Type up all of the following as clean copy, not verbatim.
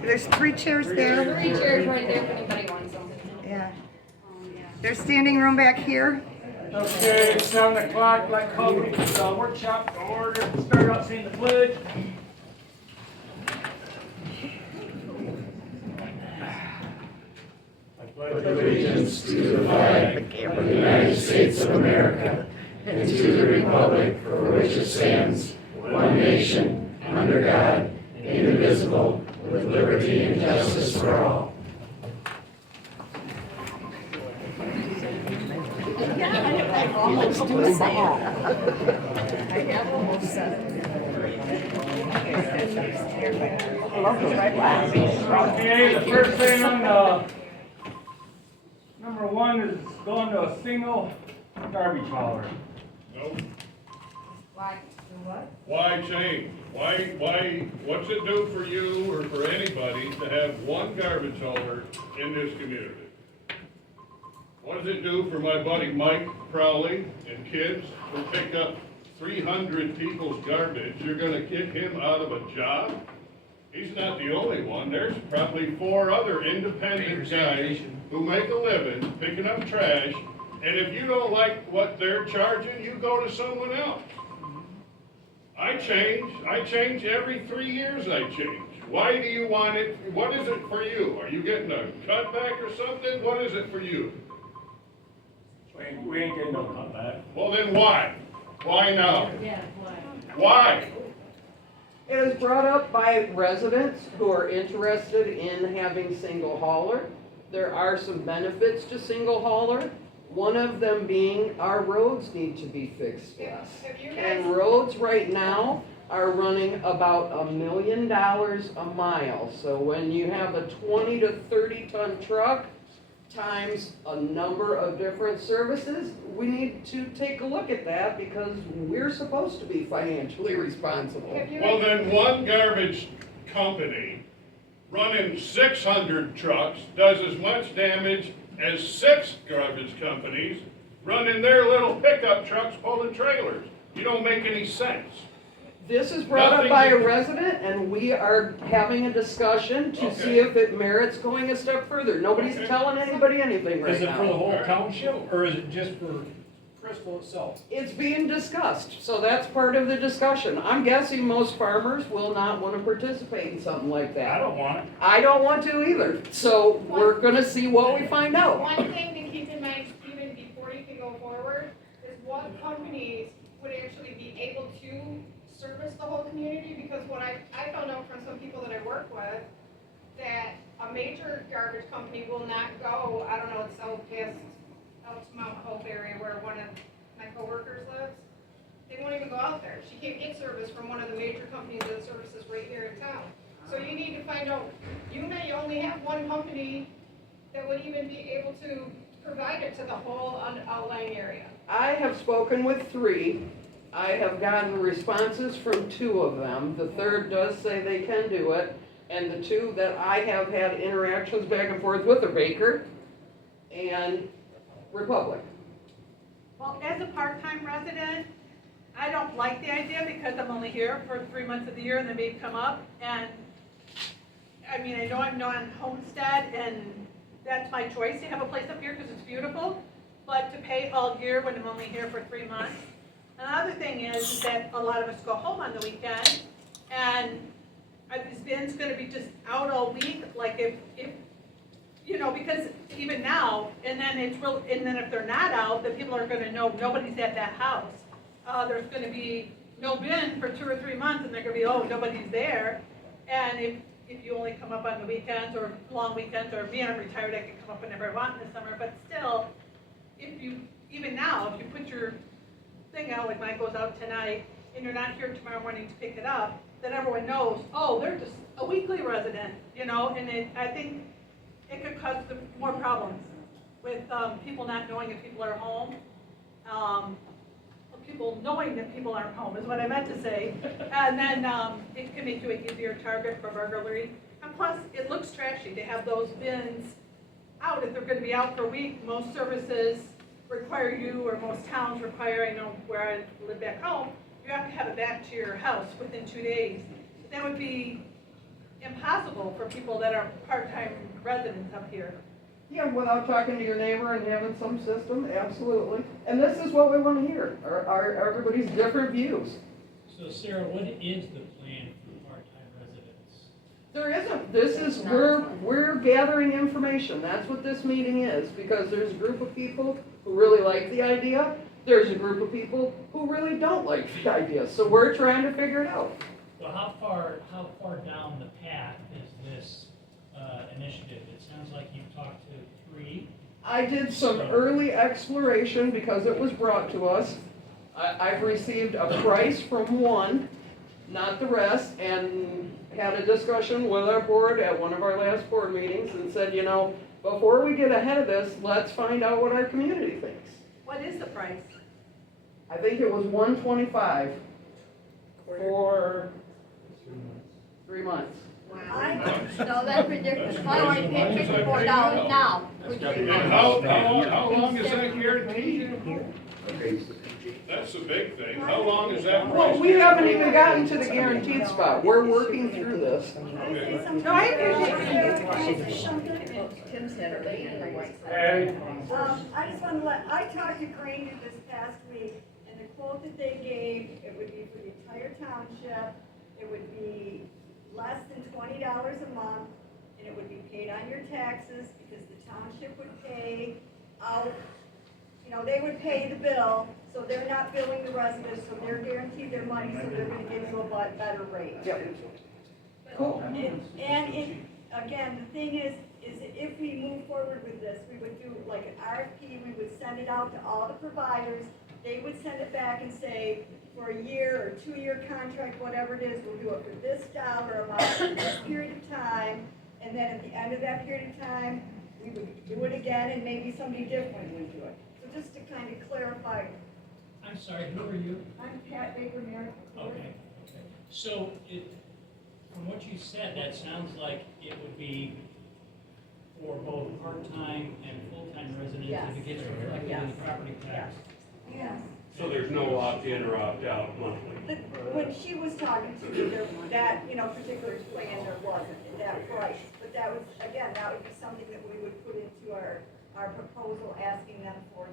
There's 3 chairs there. 3 chairs right there if anybody wants them. Yeah. There's standing room back here. Okay, 7 o'clock, like call the workshop to order. Start out saying the pledge. I pledge allegiance to the flag of the United States of America and to the republic for which it stands, one nation, under God, indivisible, with liberty and justice for all. Let's do a song. I have almost said it. Okay, the first thing on the number 1 is going to a single garbage hauler. Nope. Why? Why change? Why, what's it do for you or for anybody to have one garbage hauler in this community? What does it do for my buddy Mike Crowley and kids who pick up 300 people's garbage? You're gonna kick him out of a job? He's not the only one. There's probably 4 other independent guys who make a living picking up trash, and if you don't like what they're charging, you go to someone else. I change every 3 years I change. Why do you want it? What is it for you? Are you getting a cutback or something? What is it for you? We ain't getting no cutback. Well then why? Why now? Yeah, why? Why? It is brought up by residents who are interested in having single hauler. There are some benefits to single hauler. One of them being our roads need to be fixed, yes. And roads right now are running about $1 million a mile. So when you have a 20 to 30 ton truck times a number of different services, we need to take a look at that because we're supposed to be financially responsible. Well then one garbage company running 600 trucks does as much damage as 6 garbage companies running their little pickup trucks pulling trailers. You don't make any sense. This is brought up by a resident, and we are having a discussion to see if it merits going a step further. Nobody's telling anybody anything right Is it for the now. whole township, or is it just for Crystal itself? It's being discussed, so that's part of the discussion. I'm guessing most farmers will not want to participate in something like I that. don't want it. I don't want to either, so we're gonna see what we find out. One thing to keep in mind, even before you can go forward, is what companies would actually be able to service the whole community, because what I found out from some people that I work with, that a major garbage company will not go, I don't know, it's out to Mount Hope area where one of my coworkers lives. They won't even go out there. She can't get service from one of the major companies that services right here in town. So you need to find out, you may only have one company that would even be able to provide it to the whole outlying area. I have spoken with 3. I have gotten responses from 2 of them. The third does say they can do it. And the 2 that I have had interactions back and forth with are Baker and Republic. Well, as a part-time resident, I don't like the idea because I'm only here for 3 months of the year and then they come up. And I mean, I know I'm not on Homestead and that's my choice to have a place up here because it's beautiful. But to pay all year when I'm only here for 3 months. Another thing is that a lot of us go home on the weekend, and are these bins gonna be just out all week? Like if you know, because even now, and then if they're not out, then people are gonna know nobody's at that house. There's gonna be no bin for 2 or 3 months, and they're gonna be, oh, nobody's there. And if you only come up on the weekends or long weekends, or me, I'm retired, I can come up whenever I want in the summer, but still, even now, if you put your thing out, like mine goes out tonight, and you're not here tomorrow morning to pick it up, then everyone knows, oh, they're just a weekly resident, you know, and I think it could cause more problems with people not knowing if people are home, or people knowing that people aren't home is what I meant to say, and then it can make you an easier target for burglary, and plus, it looks trashy to have those bins out if they're going to be out for a week. Most services require you, or most towns require, I know where I live back home, you have to have it back to your house within 2 days. That would be impossible for people that are part-time residents up here. Yeah, without talking to your neighbor and having some system, absolutely. And this is what we want to hear, everybody's different views. So Sarah, what is the plan for part-time residents? There isn't, this is, we're gathering information, that's what this meeting is, because there's a group of people who really like the idea, there's a group of people who really don't like the idea, so we're trying to figure it out. Well, how far down the path is this initiative? It sounds like you've talked to 3. I did some early exploration because it was brought to us. I've received a price from one, not the rest, and had a discussion with our board at one of our last board meetings and said, you know, before we get ahead of this, let's find out what our community thinks. What is the price? I think it was $125 for 3 months. No, that's ridiculous. I only pay $54 now for 3 And months. how long is that guarantee? That's the big thing. How long is that? Well, we haven't even gotten to the guaranteed spot. We're working through this. Okay. No, I appreciate it. Tim said earlier, and the white. Hey, I just want to I talked to Granger this past week, and the quote that they gave, it would be for the entire township, it would be less than $20 a month, and it would be paid on your taxes, because the township would pay out, they would pay the bill, so they're not billing the residents, so they're guaranteed their money, so they're gonna give you a better rate. Yep. Cool. Again, the thing is if we move forward with this, we would do like an RFP, we would send it out to all the providers, they would send it back and say, for a year or 2-year contract, whatever it is, we'll do it for this dollar amount for this period of time, and then at the end of that period of time, we would do it again, and maybe somebody different would do it. So just to kind of clarify, I'm sorry, who are you? I'm Pat Baker, Miracle. Okay. So from what you said, that sounds like it would be for both part-time and full-time residents if it gets reflected in the property tax. Yes. So there's no opt-in or opt-out monthly? When she was talking to me, that, particular plan, there wasn't at that price. But that was, again, that would be something that we would put into our proposal, asking them $4.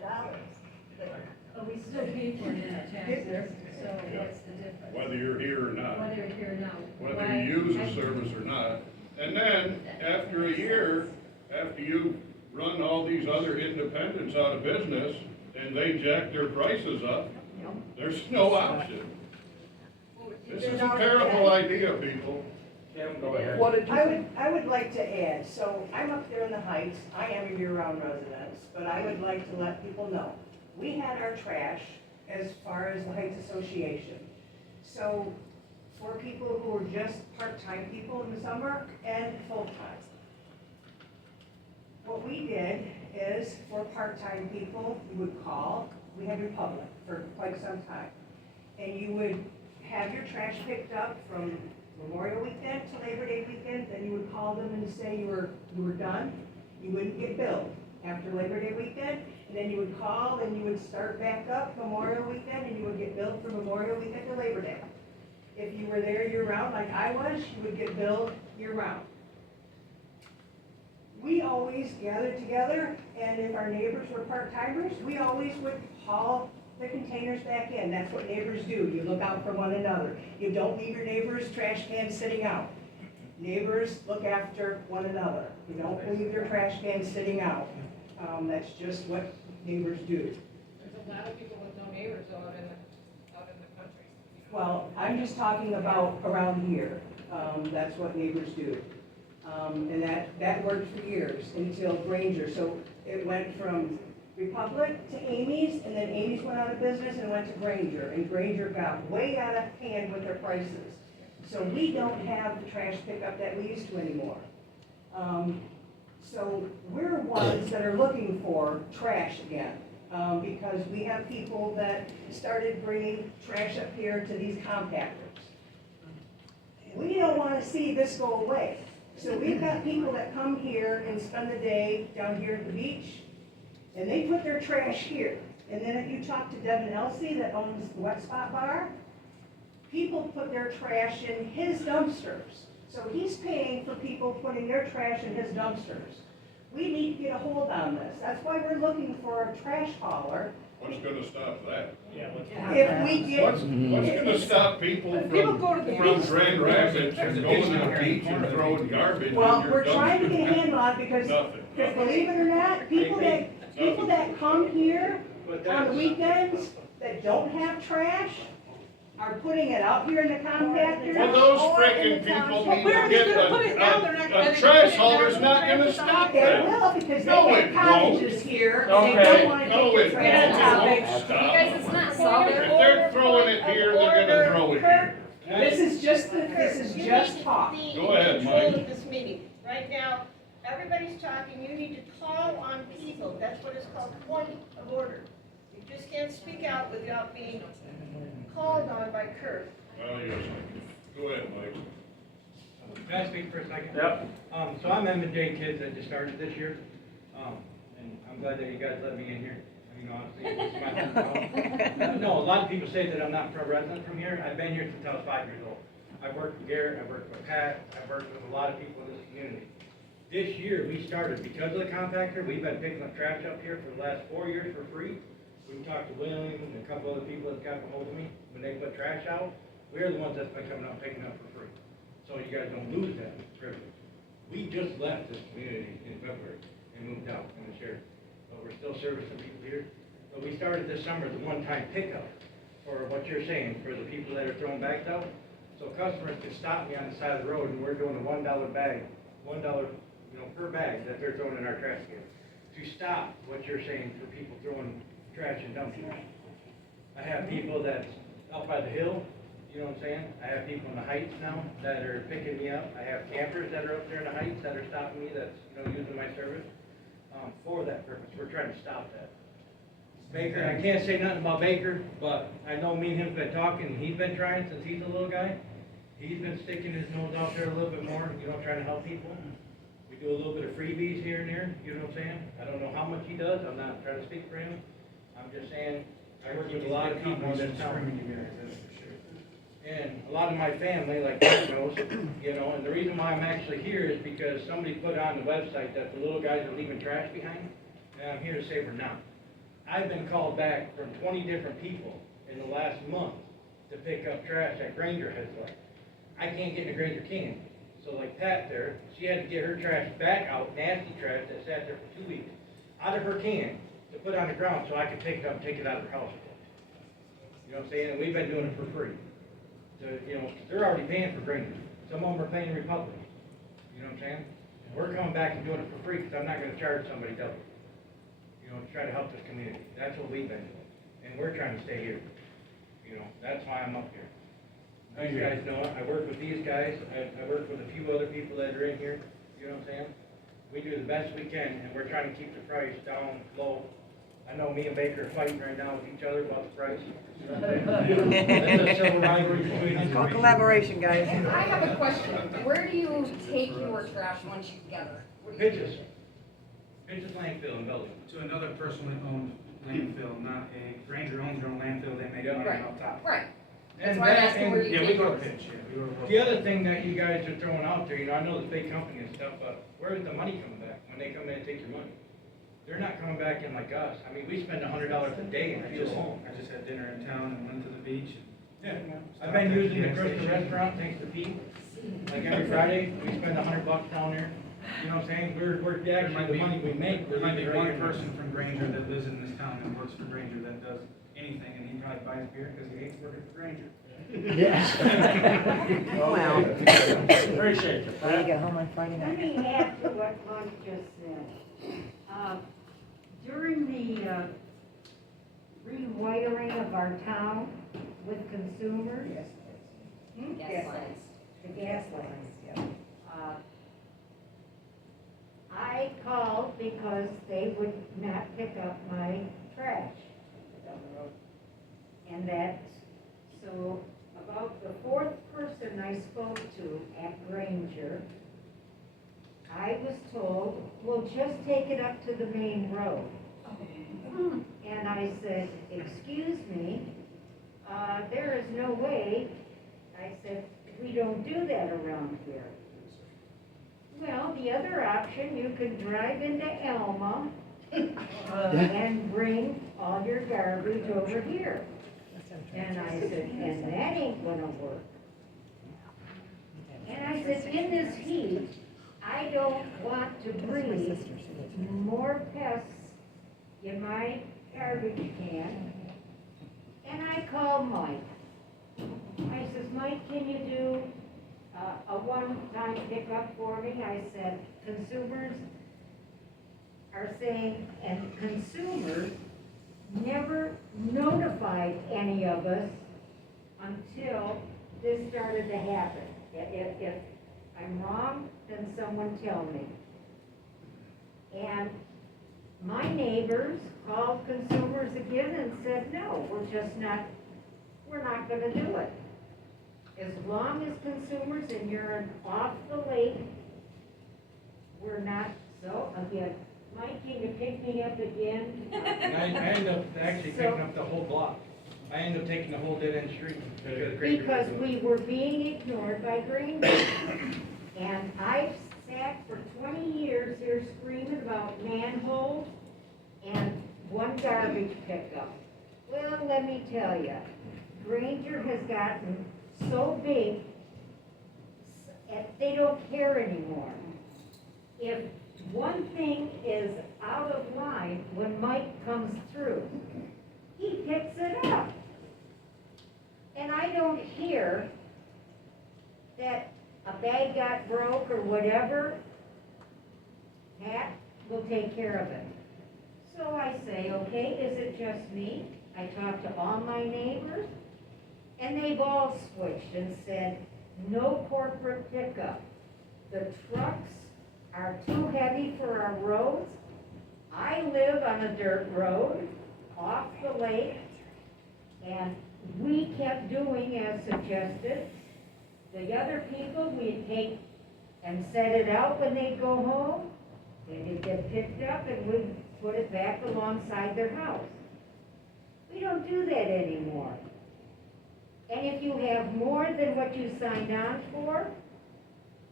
But we still pay for it in our taxes, so what's the difference? Whether you're here or not. Whether you're here now. Whether you use the service or not. And then, after a year, after you run all these other independents out of business, and they jack their prices up, there's no option. This is a terrible idea, people. Tim, go ahead. What did you think? I would like to add, so I'm up there in the Heights, I am a year-round resident, but I would like to let people know, we had our trash as far as the Heights Association. So for people who are just part-time people in the summer and full-time. What we did is, for part-time people, you would call, we had Republic for quite some time, and you would have your trash picked up from Memorial Weekend to Labor Day weekend, then you would call them and say you were done. You wouldn't get billed after Labor Day weekend, and then you would call and you would start back up Memorial Weekend, and you would get billed for Memorial Weekend to Labor Day. If you were there year-round, like I was, you would get billed year-round. We always gathered together, and if our neighbors were part-timers, we always would haul the containers back in. That's what neighbors do. You look out for one another. You don't leave your neighbor's trash can sitting out. Neighbors look after one another. You don't leave your trash can sitting out. That's just what neighbors do. There's a lot of people with no neighbors out in the country. Well, I'm just talking about around here. That's what neighbors do. And that worked for years until Granger. So it went from Republic to Amy's, and then Amy's went out of business and went to Granger. And Granger got way out of hand with their prices. So we don't have the trash pickup that we used to anymore. So we're ones that are looking for trash again. Because we have people that started bringing trash up here to these compactors. We don't want to see this go away. So we've got people that come here and spend the day down here at the beach, and they put their trash here. And then if you talk to Devin Elsey that owns the Wet Spot Bar, people put their trash in his dumpsters. So he's paying for people putting their trash in his dumpsters. We need to get a hold on this. That's why we're looking for a trash hauler. What's gonna stop that? Yeah, what's If we get. What's gonna stop people People go to the from beach. Grand Rapids from going to the beach and throwing garbage in Well, your we're trying to get a dumpster? handle on it because Nothing. believe it or not, people that come here on weekends that don't have trash are putting it out here in the compactor. Well, those Or in frickin' the people township. need Where to are they get gonna put it now? They're not gonna- a they trash put it hauler's down, not they're gonna gonna stop They that. will, because they No, have it won't. cottages here, and they Okay, don't wanna no, take it their won't. trash. It won't You stop. guys, it's not If solid. they're throwing it here, they're gonna throw it here. This is just talk. Go ahead, Mike. Of this meeting. Right now, everybody's talking, you need to call on people, that's what it's called, point of order. You just can't speak out without being called on by Kurt. Well, yes, go ahead, Mike. Can I speak for a second? Yep. So I'm M&J Kids that just started this year, and I'm glad that you guys let me in here. You know, honestly, it's my hometown. No, a lot of people say that I'm not a resident from here. I've been here since I was 5 years old. I've worked with Garrett, I've worked with Pat, I've worked with a lot of people in this community. This year, we started, because of the compactor, we've been picking up trash up here for the last 4 years for free. We've talked to William and a couple other people that got a hold of me. When they put trash out, we're the ones that's been coming up picking up for free. So you guys don't lose that privilege. We just left this community in February and moved out in the sheriff. But we're still servicing people here. But we started this summer the one-time pickup for what you're saying, for the people that are throwing bags out. So customers can stop me on the side of the road and we're doing a $1 bag, $1, per bag that they're throwing in our trash can. To stop what you're saying for people throwing trash in dumpsters. I have people that's up by the hill, you know what I'm saying? I have people in the heights now that are picking me up. I have campers that are up there in the heights that are stopping me, that's, using my service, for that purpose. We're trying to stop that. Baker, I can't say nothing about Baker, but I know me and him's been talking, he's been trying since he's a little guy. He's been sticking his nose out there a little bit more, trying to help people. We do a little bit of freebies here and there, you know what I'm saying? I don't know how much he does, I'm not trying to speak for him. I'm just saying, I work with a lot of people in this town. And a lot of my family, like Kurt knows, and the reason why I'm actually here is because somebody put on the website that the little guys are leaving trash behind, and I'm here to say we're not. I've been called back from 20 different people in the last month to pick up trash that Granger has left. I can't get in a Granger can. So like Pat there, she had to get her trash back out, nasty trash that sat there for 2 weeks, out of her can to put on the ground so I could pick it up and take it out of her house. You know what I'm saying? And we've been doing it for free. So, they're already paying for Granger. Some of them are paying Republic. You know what I'm saying? And we're coming back and doing it for free because I'm not going to charge somebody double. To try to help this community. That's what we've been doing. And we're trying to stay here. That's why I'm up here. You guys know it. I work with these guys. I work with a few other people that are in here. You know what I'm saying? We do the best we can, and we're trying to keep the price down low. I know me and Baker are fighting right now with each other about the price. That's a civil rivalry between us. Call collaboration, guys. I have a question. Where do you take your trash once you gather? Pitches. Pitches landfill in Belgium. To another personally owned landfill, not a, Granger owns their own landfill, they make money Right. off top. Right. That's And why I'm that- asking where you Yeah, we take go to yours. pitch, yeah. We go to- The other thing that you guys are throwing out there, I know the big company and stuff, but where's the money coming back when they come in and take your money? They're not coming back in like us. I mean, we spend $100 a day in fuel home. I just had dinner in town and went to the beach. Yeah, I've been using the Crystal Restaurant, thanks to Pete. Like every Friday, we spend $100 down there. You know what I'm saying? We're actually, the money we make, There we're might be leaving one right here. person from Granger that lives in this town and works for Granger that does anything, and he probably buys beer because he hates working for Granger. Wow. Appreciate you, When you get home on Friday Let night. me add to what Mike just said. During the rewiring of our town with consumers. Gas lines. The gas lines. I called because they would not pick up my trash. And that's, so about the fourth person I spoke to at Granger, I was told, well, just take it up to the main road. And I said, excuse me, there is no way. I said, We don't do that around here. Well, the other option, you can drive into Elma and bring all your garbage over here. And I said, and that ain't gonna work. And I said, in this heat, I don't want to breathe more pests in my garbage can. And I called Mike. I says, Mike, can you do a one-time pickup for me? I said, consumers are saying, and consumers never notified any of us until this started to happen. If I'm wrong, then someone tell me. And my neighbors called consumers again and said, no, we're not gonna do it. As long as consumers and you're off the lake, we're not, so again, Mike, can you pick me up again? And I ended up actually picking up the whole block. I ended up taking the whole dead end street. Because we were being ignored by Granger. And I've sat for 20 years here screaming about manholes and one garbage pickup. Well, let me tell you, Granger has gotten so big, they don't care anymore. If one thing is out of line, when Mike comes through, he picks it up. And I don't hear that a bag got broke or whatever, Pat will take care of it. So I say, okay, is it just me? I talked to all my neighbors, and they've all switched and said, no corporate pickup. The trucks are too heavy for our roads. I live on a dirt road off the lake, and we kept doing as suggested. The other people, we'd take and set it out when they'd go home. They'd get picked up and we'd put it back alongside their house. We don't do that anymore. And if you have more than what you signed on for,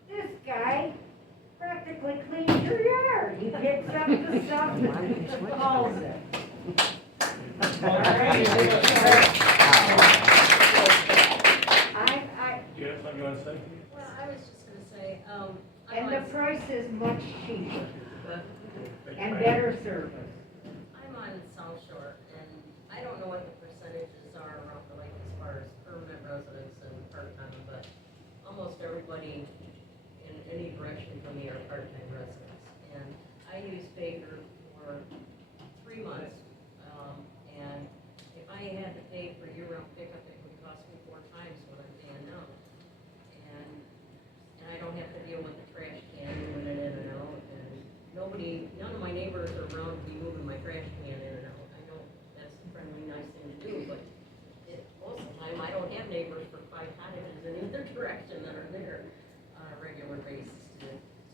this guy practically cleans your yard. He picks up the stuff and hauls it. All right. Do you have something you want to say? Well, I was just gonna say, And the price is much cheaper and better service. I'm on South Shore, and I don't know what the percentages are around the lake as far as permanent residents and part-time, but almost everybody in any direction from me are part-time residents. And I use Baker for 3 months, and if I had to pay for year-round pickup, it would cost me 4 times what I'm paying now. And I don't have to deal with the trash can moving it in and out, and none of my neighbors are around to be moving my trash can in and out. I know that's a friendly, nice thing to do, but most of the time, I don't have neighbors for 5 cottages in either direction that are there on a regular basis to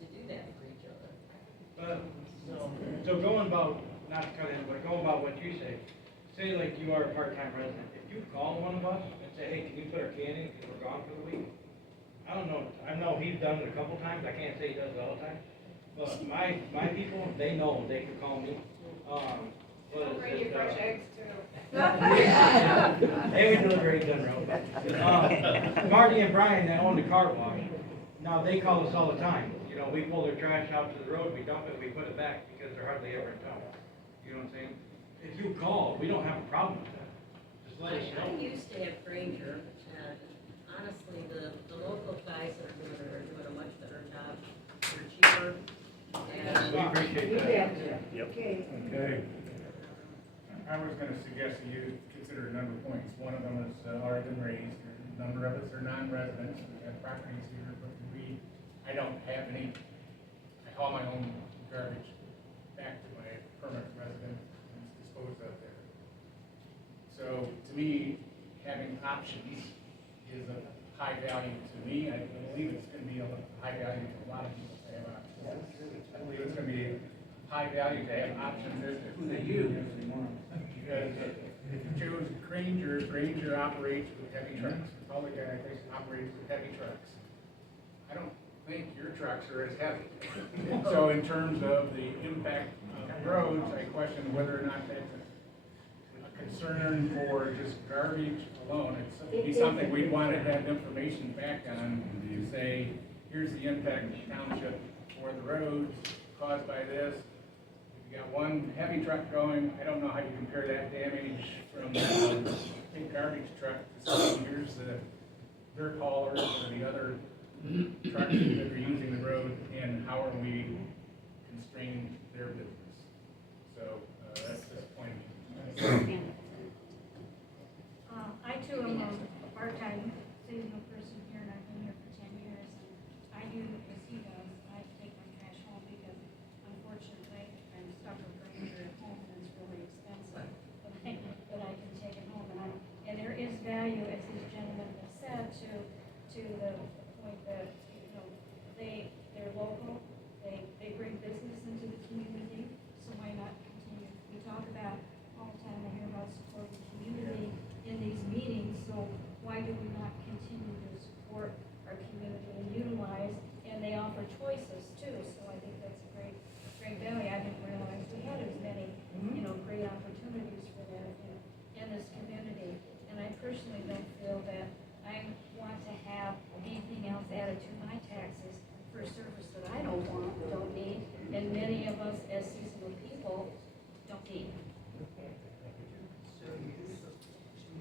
do that for each other. So going about, not to cut in, but going about what you say like you are a part-time resident. If you call one of us and say, hey, can you put our can in because we're gone for the week? I don't know, I know he's done it a couple times, I can't say he does it all the time. But my people, they know, they can call me. They'll bring you fresh eggs too. Hey, we deliver eggs on road. Marty and Brian that own the car wash, now they call us all the time. You know, we pull their trash out to the road, we dump it, we put it back because they're hardly ever in town. You know what I'm saying? If you call, we don't have a problem with that. Just let us know. I used to have Granger, and honestly, the local guys that are doing a much better job. They're cheaper, and We appreciate that. Yep. Okay. Okay. I was gonna suggest that you consider a number of points. One of them is already been raised. A number of us are non-residents, we have properties here, but I don't have any, I haul my own garbage back to my permanent residence and it's disposed of there. So, to me, having options is of high value to me. I believe it's gonna be of high value to a lot of people to have options. I believe it's gonna be high value to have options as to who they use. Because If you chose Granger, Granger operates with heavy trucks. Republic, I think, operates with heavy trucks. I don't think your trucks are as heavy. And so in terms of the impact on roads, I question whether or not that's a concern for just garbage alone. It'd be something we'd want to have information back on to say, here's the impact of the township for the roads caused by this. If you got one heavy truck going, I don't know how you compare that damage from a big garbage truck to say, here's the dirt haulers or the other trucks that are using the road, and how are we constraining their business? So that's disappointing. I too am a part-time seasonal person here, and I've been here for 10 years, and I do as he does. I take my trash home because unfortunately I'm stuck with Granger at home and it's really expensive. But I can take it home, and there is value, as these gentlemen have said, to the point that, you know, they're local, they bring business into the community, so why not continue? We talk about all the time, I hear about supporting the community in these meetings, so why do we not continue to support our community and utilize, and they offer choices too, so I think that's a great value. I didn't realize we had as many, you know, great opportunities for that in this community, and I personally don't feel that I want to have anything else added to my taxes for a service that I don't want, don't need, and many of us as seasonal people don't need.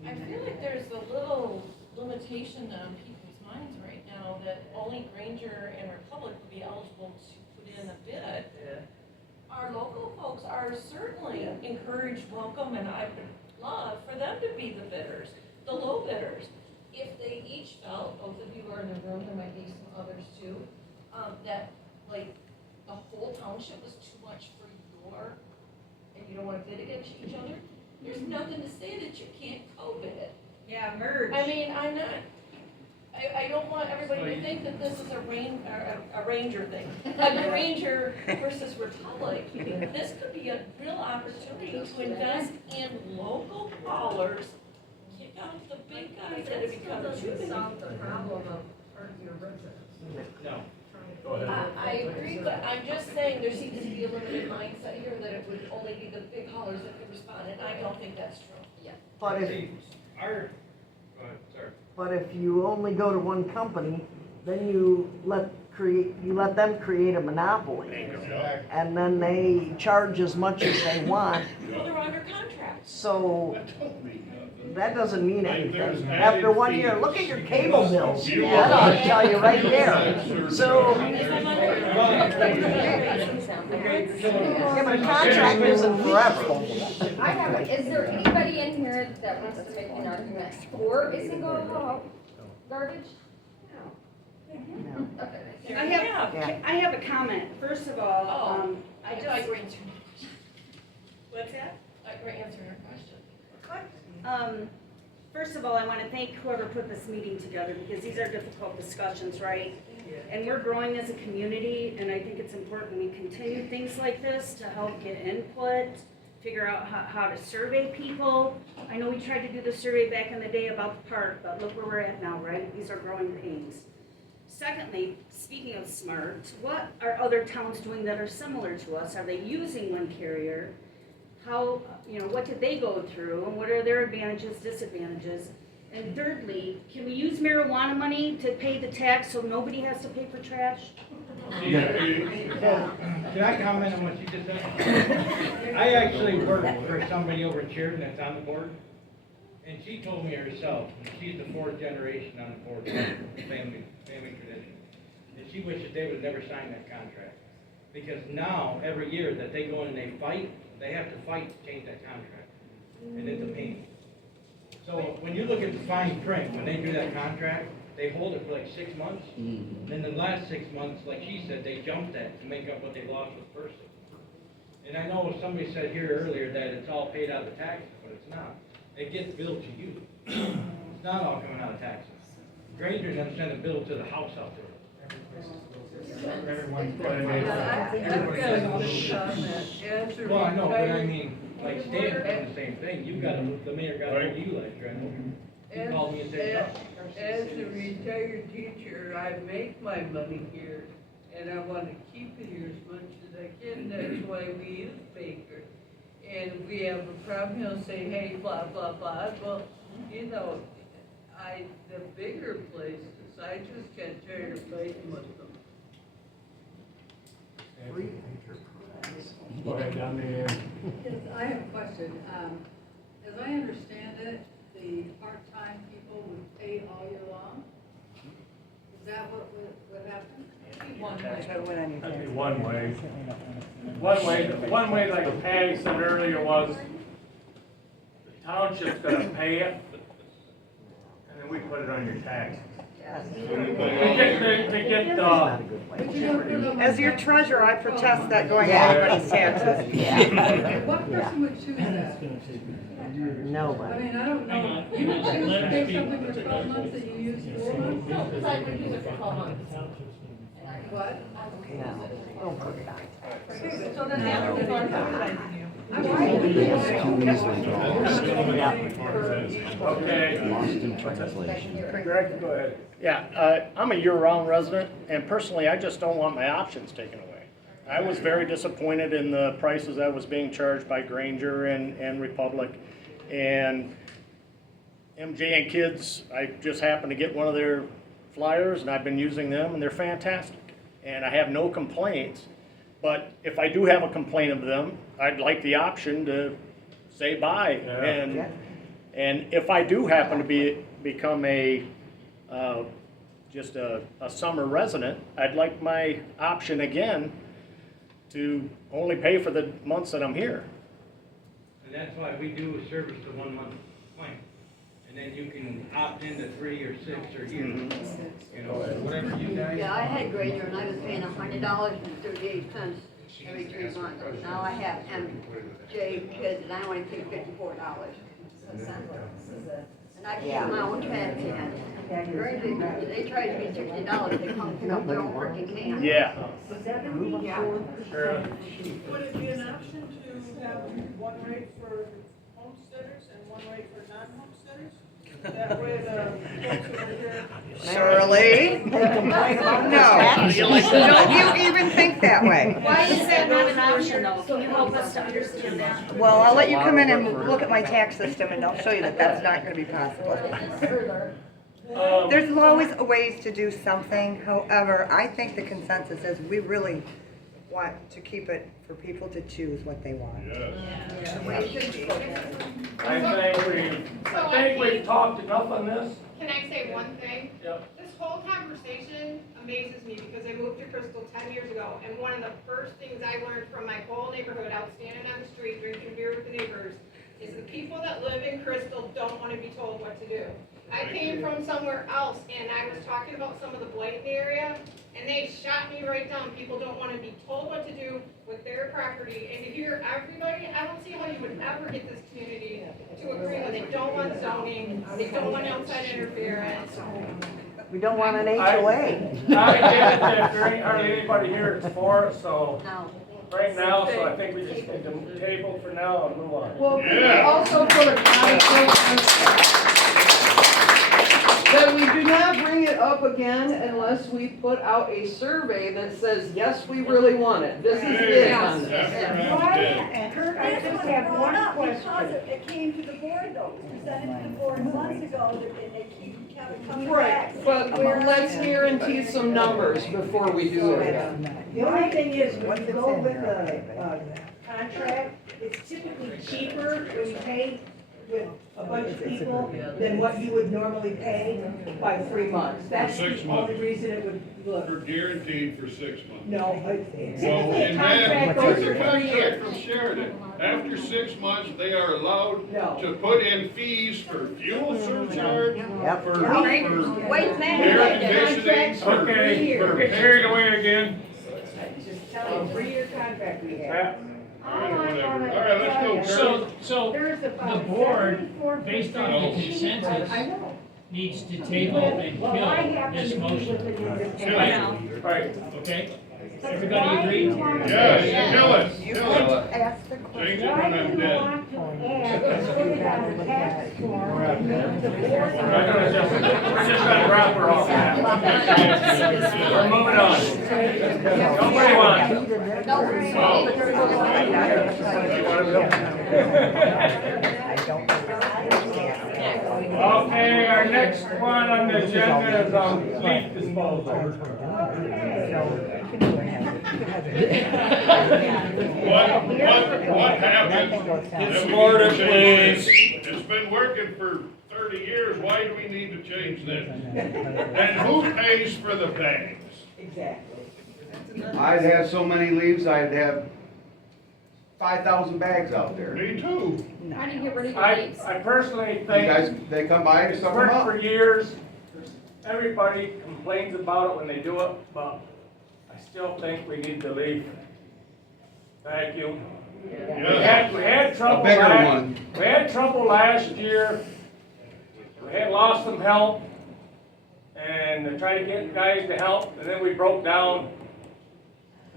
I feel like there's a little limitation on people's minds right now that only Granger and Republic would be eligible to put in a bid. Our local folks are certainly encouraged, welcome, and I would love for them to be the bidders, the low bidders. If they each felt, both of you are in the room, there might be some others too, that like the whole township was too much for your, and you don't want to bid against each other, there's nothing to say that you can't co-bid. Yeah, merge. I mean, I don't want everybody to think that this is a Ranger thing, a Granger versus Republic. This could be a real opportunity to invest in local haulers, kick out the big guys that have become too big. Solve the problem of hurting your residents. No. Go ahead. I agree, but I'm just saying there seems to be a limited mindset here that it would only be the big haulers that could respond, and I don't think that's true. Yeah. But if, See, go ahead, sorry. but if you only go to one company, then you let them create a monopoly. And then they charge as much as they want, Well, they're under contract. so That don't mean nothing. that doesn't mean Like, there's anything. added After 1 year, fees. look at your cable bills, You that are- ought to tell you right there. So, yeah, but a contract isn't forever. I have, is there anybody in here that wants to make an argument for a single garbage? No. Okay. I have a comment. First of all, I thought you were answering. What's that? We're answering your question. First of all, I want to thank whoever put this meeting together, because these are difficult discussions, right? And we're growing as a community, and I think it's important we continue things like this to help get input, figure out how to survey people. I know we tried to do the survey back in the day about the park, but look where we're at now, right? These are growing pains. Secondly, speaking of smart, what are other towns doing that are similar to us? Are they using one carrier? How, what did they go through, and what are their advantages, disadvantages? And thirdly, can we use marijuana money to pay the tax so nobody has to pay for trash? Can I comment on what you just said? I actually work for somebody over at Sheridan that's on the board, and she told me herself, she's the fourth generation on the board, family tradition, and she wishes they would never sign that contract. Because now, every year that they go and they fight, they have to fight to change that contract, and it's a pain. So when you look at the fine print, when they do that contract, they hold it for like 6 months. Then the last 6 months, like she said, they jumped that to make up what they lost with first 6 months. And I know somebody said here earlier that it's all paid out of taxes, but it's not. It gets billed to you. It's not all coming out of taxes. Granger doesn't send a bill to the house out there. I've got a comment. Answer Well, I know, but I me. mean, like Stan's done the same thing, you've got, the mayor got hold of you last year, I know. He called me and said, As a retired teacher, I make my money here, and I want to keep it here as much as I can, that's why we use Baker. And if we have a problem, he'll say, hey, blah, blah, blah, well, you know, the bigger places, I just get tired of fighting with them. Go ahead, down there. Yes, I have a question. As I understand it, the part-time people would pay all year long? Is that what happened? That'd be one way. One way, like Patty said earlier, was the township's gonna pay it, and then we put it on your taxes. They get, As your treasurer, I protest that going on everybody's taxes. What person would choose that? Nobody. I mean, I don't know. You would choose to pay something for 12 months and you use 4 months? No, because I would use it for 12 months. What? So then they have to start subsidizing you. okay. Greg, go ahead. Yeah, I'm a year-round resident, and personally, I just don't want my options taken away. I was very disappointed in the prices that was being charged by Granger and Republic. And MJ and Kids, I just happened to get one of their flyers, and I've been using them, and they're fantastic. And I have no complaints, but if I do have a complaint of them, I'd like the option to say bye. Yeah. And if I do happen to become just a summer resident, I'd like my option again to only pay for the months that I'm here. And that's why we do a service to 1 month plan. And then you can opt into 3 or 6 or year. You know, whatever you guys. Yeah, I had Granger and I was paying $100.38 every 3 months. Now I have MJ Kids and I only pay $54. And I keep my own trash can. Granger, they charge me $60, they come pick up their own freaking can. Yeah. Sure. Would it be an option to have one rate for homesteaders and one rate for non-homesteaders? That way the folks over here. Shirley? No. Don't you even think that way. Why is that not an option though? Can you help us to understand that? Well, I'll let you come in and look at my tax system and I'll show you that that's not gonna be possible. There's always ways to do something, however, I think the consensus is we really want to keep it for people to choose what they want. I think we've talked enough on this. Can I say one thing? Yep. This whole conversation amazes me because I moved to Crystal 10 years ago, and one of the first things I learned from my whole neighborhood out standing on the street drinking beer with the neighbors is the people that live in Crystal don't want to be told what to do. I came from somewhere else, and I was talking about some of the blight in the area, and they shot me right down. People don't want to be told what to do with their property, and to hear everybody, I don't see how you would ever get this community to agree with they don't want zoning, they don't want outside interference. We don't want an HOA. I get it, that there ain't hardly anybody here that's for it, so, right now, so I think we just need to table for now and move on. Well, could we also put a conflict that we do not bring it up again unless we put out a survey that says, yes, we really want it. This is it on this. I just have one question. It came to the board though, it was presented to the board months ago, and they keep coming back. Right, but let's guarantee some numbers before we do it. The only thing is, when you go with a contract, it's typically cheaper when you pay with a bunch of people than what you would normally pay by 3 months. That's For 6 the months. only reason it would look. They're guaranteed for 6 months. No, Well, typically a and contract then, goes there's a for 3 contract years. from Sheridan. After 6 months, they are allowed to put in fees for fuel surcharge, for Wait, man, air wait, conditioning, for Okay, for get carried away again. Just tell you, 3-year contract we have. All right, whatever. All right, let's go, Kurt. So the board, based on the consensus, needs to table and kill this motion. Right. Okay? Everybody agree? Yes, kill it. Ask the question. Change it when I'm dead. We're just gonna drop her off now. We're moving on. Nobody wants. Okay, our next one on the agenda is leaf disposal. What happened? Get smarter, please. It's been working for 30 years, why do we need to change this? And who pays for the bags? Exactly. I'd have so many leaves, I'd have 5,000 bags out there. Me too. How do you get rid of your I leaves? personally You think. guys, they come by and It's suck them worked up. for years. Everybody complains about it when they do it, but I still think we need to leave. Vacuum. We had trouble. A bigger last- one. We had trouble last year. We had lost some help. And I tried to get guys to help, and then we broke down.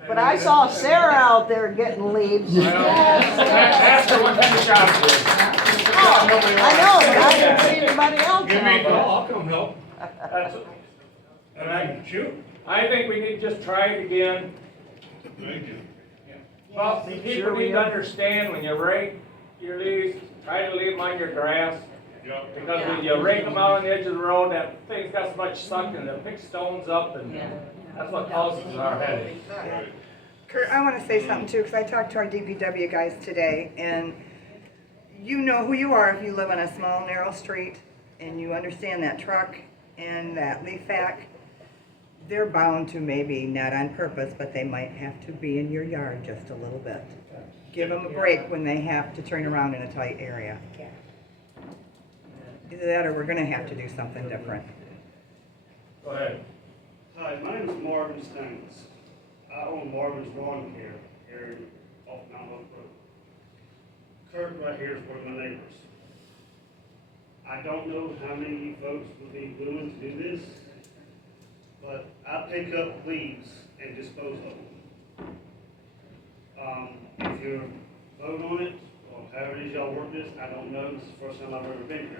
But I saw Sarah out there getting leaves. Well, that's the one kind of job it is. I know, but I didn't see anybody else Give me a out there. call, I'll come help. And I think we need to just try it again. Thank you. Well, people need to understand when you rake your leaves, try to leave them on your grass. Yep. Because when you rake them out on the edge of the road, that thing's got so much suck and it picks stones up and that's what causes our headache. Kurt, I want to say something too, because I talked to our DPW guys today, and you know who you are if you live on a small, narrow street, and you understand that truck and that leaf vac, they're bound to, maybe not on purpose, but they might have to be in your yard just a little bit. Give them a break when they have to turn around in a tight area. Either that or we're gonna have to do something different. Go ahead. Hi, my name is Marvin Stanks. I own Marvin's Lawn Care here off Mount Hope Road. Kurt right here is one of my neighbors. I don't know how many of you folks would be willing to do this, but I pick up leaves and dispose of them. If you vote on it, or however it is y'all work this, I don't know, this is the first time I've ever been here.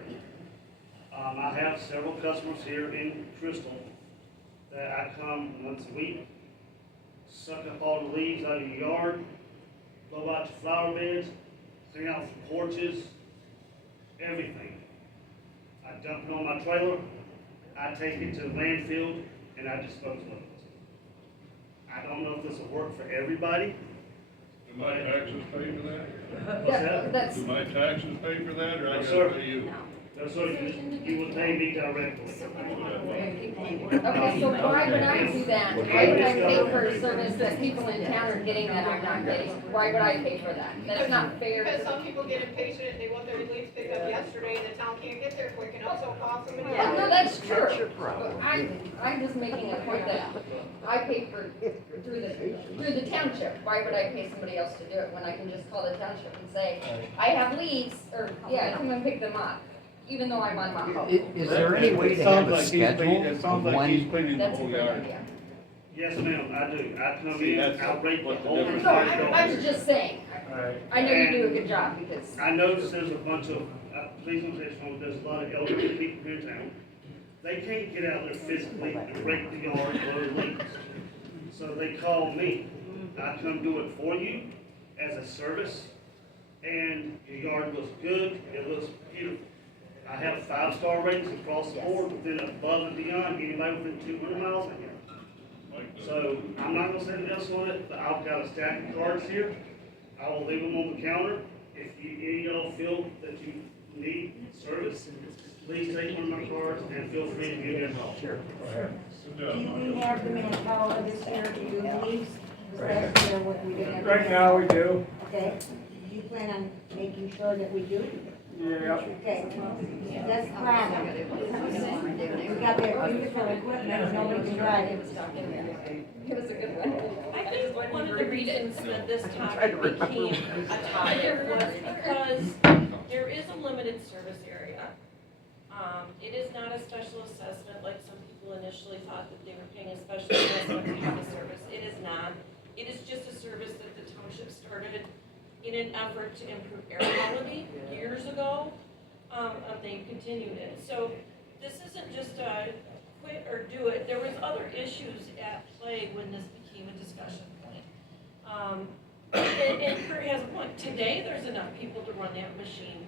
I have several customers here in Crystal that I come once a week, suck up all the leaves out of your yard, blow out your flower beds, clean out the porches, everything. I dump it on my trailer, I take it to the landfill, and I dispose of it. I don't know if this will work for everybody. Do my taxes pay for that? What's that? Do my taxes pay for that, or I No, gotta sir. pay you? No, sir, you would pay me directly. Okay, so why would I do that? Why would I pay for a service that people in town are getting that I'm not getting? Why would I pay for that? That's not fair. Because some people get impatient and they want their leaves picked up yesterday and the town can't get there quick enough, so it costs them. Yeah, no, that's true. But I'm just making a point that I pay for, through the township. Why would I pay somebody else to do it when I can just call the township and say, I have leaves, or, yeah, come and pick them up, even though I'm on my home. Is there any way to have a schedule It sounds of like he's when? cleaning the That's a whole good yard. idea. Yes, ma'am, I do. I come See, in, that's I'll rake the what the whole. difference No, I was just saying, Alright. I know you do a good job because. I noticed there's a bunch of, please don't take this wrong, there's a lot of elderly people here in town. They can't get out there physically and rake the yard or the leaves. So they call me. I come do it for you as a service, and your yard looks good, it looks beautiful. I have 5-star ratings across the board, within above and beyond, anybody within 200 miles of here. So I'm not gonna say anything else on it, but I've got a stack of cards here. I will leave them on the counter. If any of y'all feel that you need service, please take one of my cards and feel free to give me a call. Sure. Do we have them in a power this year to do the leaves? Last year, what we did. Right now we do. Okay, do you plan on making sure that we do? Yeah. Okay, that's fine. We got that beautiful equipment, nobody can drive it. It was a good one. I think one of the reasons that this topic became a topic was because there is a limited service area. It is not a special assessment like some people initially thought that they were paying a special assessment to have a service. It is not. It is just a service that the township started in an effort to improve air quality years ago. They continued it. So this isn't just a quit or do it. There was other issues at play when this became a discussion point. And Kurt has a point. Today, there's enough people to run that machine.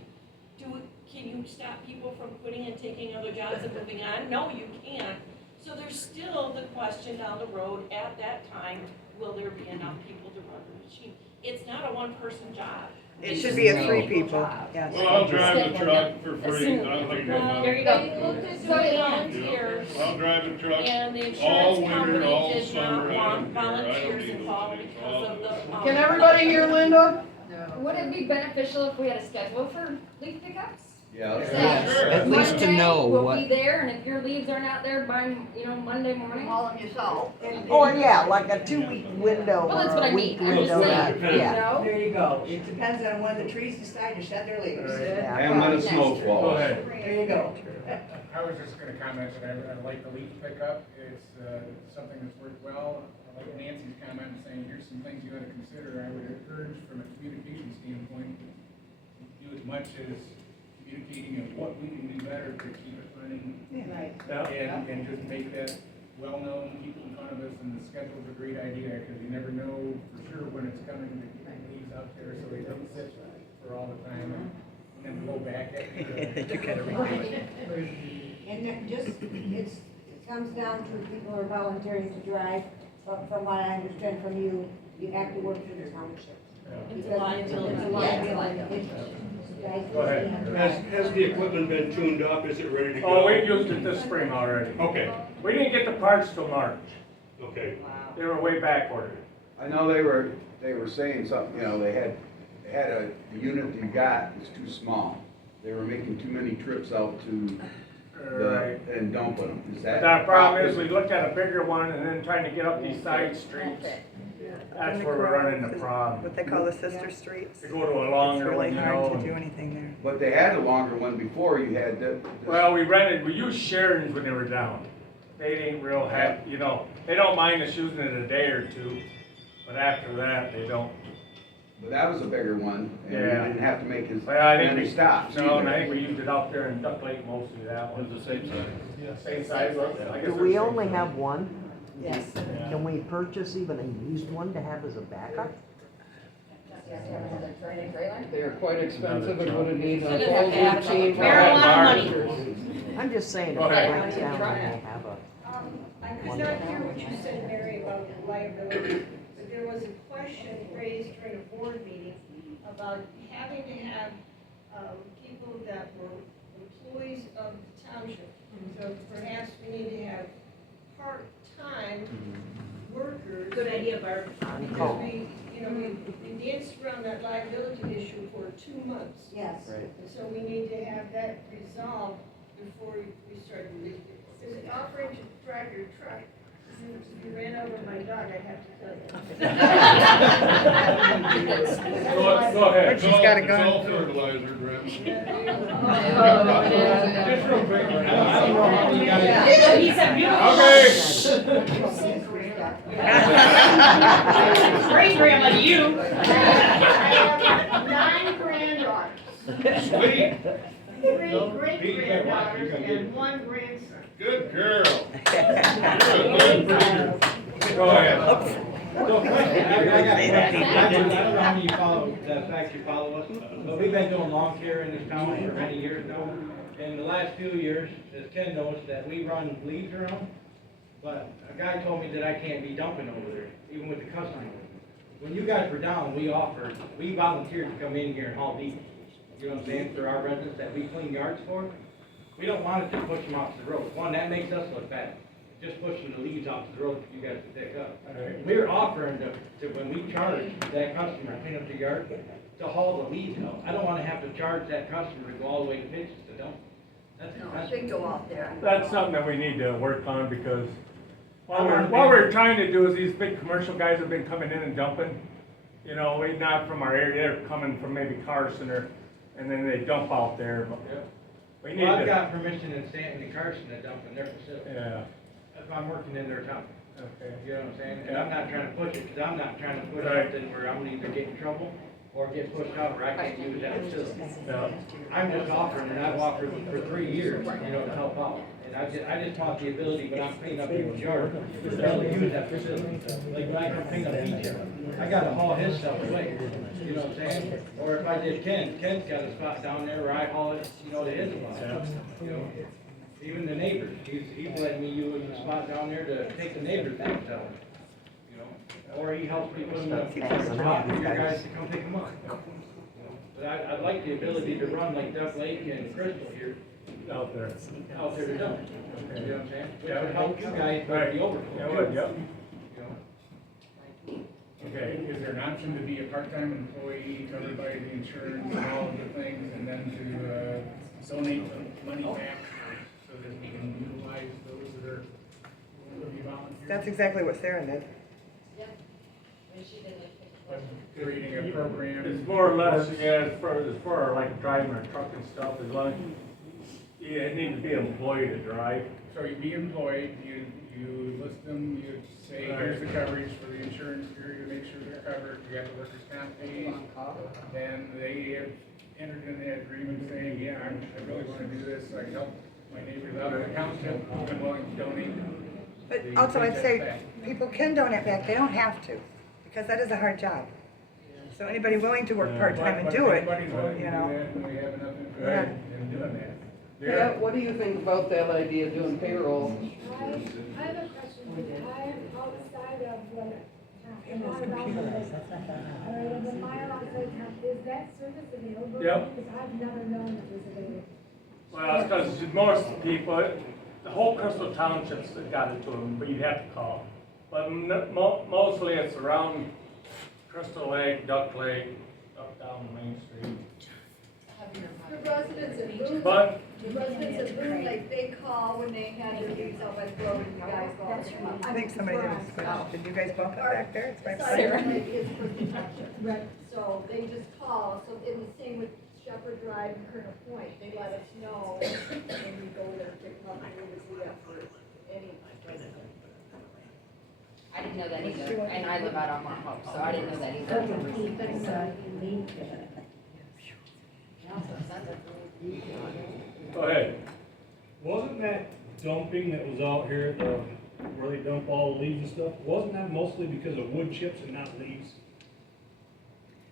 Can you stop people from quitting and taking other jobs and moving on? No, you can't. So there's still the question down the road at that time, will there be enough people to run the machine? It's not a one-person job. It should be a 3 people, yes. Well, I'll drive the truck for free. I'll take no money. There you go. So volunteers. I'll drive the truck And the all insurance winter, company all did summer. not I want don't care. I don't volunteers need involved nobody. because of the. Can everybody hear Linda? Would it be beneficial if we had a schedule for leaf pickups? Yeah. Say, At least to Monday, know we'll what. be there, and if your leaves aren't out there by, Monday morning. Haul them yourself. Or yeah, like a 2-week window Well, that's or what I a week mean. I'm just window. saying, Yeah. There you go. It depends on when the trees decide to shed their leaves. And when the snow Go falls. ahead. There you go. I was just gonna comment that I like the leaf pickup, it's, something that's worked well. I like Nancy's comment saying, here's some things you ought to consider. I would urge from a communication standpoint, do as much as communicating of what we can do better to keep it running. Right. And just make that well-known, keep it in front of us, and the schedule's a great idea, because you never know for sure when it's coming to get the leaves out there, so they don't sit for all the time and then blow back at you. You gotta redo it. And then just, it comes down to people who are volunteering to drive, but from what I understand from you, you have to work for the township. It's a liability. It's a liability. Go ahead. Has the equipment been tuned up? Is it ready to go? Oh, we've used it this spring already. Okay, We didn't get the parts till March. okay. They were way back ordered. I know they were saying something, they had the unit you got was too small. They were making too many trips out to Right. and dumping them. Is that? But our problem is, we looked at a bigger one and then trying to get up these side streets. That's where we're running the problem. What they call the sister streets. To go to a longer It's one, really you hard know. to do anything there. But they had a longer one before, you had the. Well, we used Sharon's when they were down. They ain't real happy, they don't mind us using it a day or two, but after that, they don't. But that was a bigger one, and you Yeah. didn't have to make as Well, I think many we stops. No, and either. I think we used it out there in Duck Lake mostly, that one. It's the same size. Yeah, same size, well, I guess Do they're we same only size. have one? Yes. Can we purchase even a used one to have as a backup? You have to have another trailer. They're quite expensive and would need So a you whole have to have new team. marijuana money. I'm just saying, if Go ahead. right down they have a. I could not hear what you said, Mary, about liability, but there was a question raised during a board meeting about having to have, people that were employees of the township. So perhaps we need to have part-time workers. Good idea, Barb. Because we danced around that liability issue for 2 months. Yes. Right. And so we need to have that resolved before we start. Is offering to drive your truck, if you ran over my dog, I'd have to kill you. Go ahead. It's all fertilizer, Brett. Just real quick. He said beautiful. Okay. Great grandma to you. I have 9 granddaughters, Sweet. 3 great-granddaughters, and 1 grandson. Good girl. You're a good preacher. Go ahead. I got a question. I don't know how many you follow us, but we've been doing lawn care in this town for many years now. In the last few years, as Ken knows, that we run leaves around, but a guy told me that I can't be dumping over there, even with the customer. When you guys were down, we volunteered to come in here and haul leaves. You know what I'm saying, for our residents that we clean yards for. We don't want to just push them off the road. One, that makes us look bad. Just pushing the leaves off the road for you guys to pick up. We're offering to when we charge that customer to clean up the yard, to haul the leaves out. I don't want to have to charge that customer to go all the way to Pittston to dump. No, they go out there. That's something that we need to work on, because what we're trying to do is these big commercial guys have been coming in and dumping. We not from our area, they're coming from maybe Carson and then they dump out there. We need Well, I've to. got permission in Stanton and Carson to dump in their facility. Yeah. If I'm working in their town. Okay. You know what I'm saying? And I'm not trying to push it, because I'm not trying to push Right. something where I'm gonna either get in trouble or get pushed out where I can't use that facility. Yeah. I'm just offering, and I've offered for 3 years, you know, to help out. And I just want the ability, but I'm cleaning up people's yard, to be able to use that facility. Like when I come clean up beach, I gotta haul his stuff away, you know what I'm saying? Or if I did Ken's got a spot down there where I haul it, you know, to his spot, you know? Even the neighbors, he's letting me use a spot down there to take the neighbors things out, you know? Or he helps me put them in a spot for your guys to come pick them up. But I'd like the ability to run like Duck Lake and Crystal here, Out there. out there to dump. You know what I'm saying? Which Yeah. would help you guys with Right. the overflow. Yeah, it would, yep. You know? Okay, is there an option to be a part-time employee covered by the insurance and all of the things, and then to donate the money back so that we can utilize those that are will be volunteers? That's exactly what Sarah did. Yeah. When she did like. Creating a program. It's more or less, yeah, it's for like driving a truck and stuff, as long, you need to be employed to drive. So you be employed, you list them, you say, here's the coverage for the insurance here, you make sure they're covered, you got the workers' comp paid. Then they have entered in the agreement saying, yeah, I really wanna do this, I help my neighbors out in the township, I'm willing to donate. But the also I'd paycheck say, back. people can donate back, they don't have to, because that is a hard job. So anybody willing to work part-time and But do if it, anybody's willing to you do know. that, then we have enough Yeah. information in doing that. Yeah, what do you think about that idea of doing payroll? I have a question, I'm outside of what, I'm not around this. The mile outside town, is that service available? Yep. Because I've never known it was available. Well, it's because most people, the whole Crystal Township's got it to them, but you have to call. But mostly it's around Crystal Lake, Duck Lake, up down Main Street. The residents of Boone, But, the residents of Boone, like, they call when they had their leaves out by the road and you guys go out there. I think somebody did a switch. Did you guys bump it back there? It's right Sorry, by maybe it's Crystal Township. Right. So they just call, so in the same with Shepherd Drive and Colonel Point, they let us know when we go there to pick them up, and we would do that for any resident. I didn't know that either, and I live out on Mount Hope, so I didn't know that either. go ahead. Wasn't that dumping that was out here at the, where they dump all the leaves and stuff, wasn't that mostly because of wood chips and not leaves?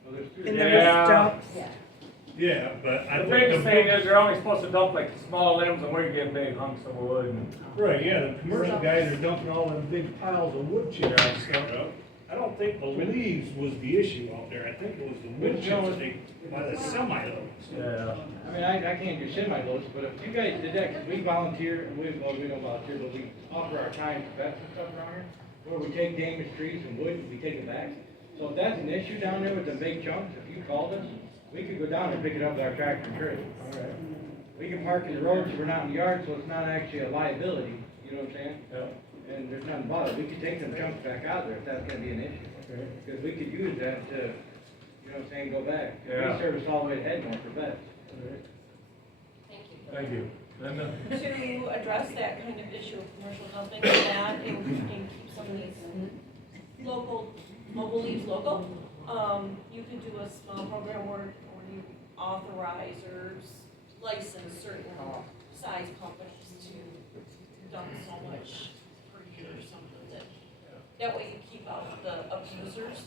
In the roof dumps. Yeah, but I The think biggest thing is they're only supposed to dump like small limbs and where you get big hunks of wood and. Right, yeah, the commercial guys are dumping all them big piles of wood chips and stuff. I don't think the leaves was the issue out there, I think it was the wood chips that they, by the semi-loads. Yeah. I mean, I can't do semi-loads, but if you guys did that, 'cause we volunteer, we don't volunteer, but we offer our time for vets and stuff around here, where we take damaged trees and wood, and we take it back. So if that's an issue down there with the big chunks, if you called us, we could go down and pick it up with our tractor and trailer. We can park in the road so we're not in the yard, so it's not actually a liability, you know what I'm saying? Yeah. And there's nothing about it, we could take them chunks back out there if that's gonna be an issue. Because we could use that to, you know what I'm saying, go back. Yeah. We service all the way to Headmore for vets. Thank you. Linda? To address that kind of issue of commercial dumping and keep some of these local, mobile leaves local, you could do a small program where you authorize or license certain size companies to dump so much per year or something that way you keep out the abusers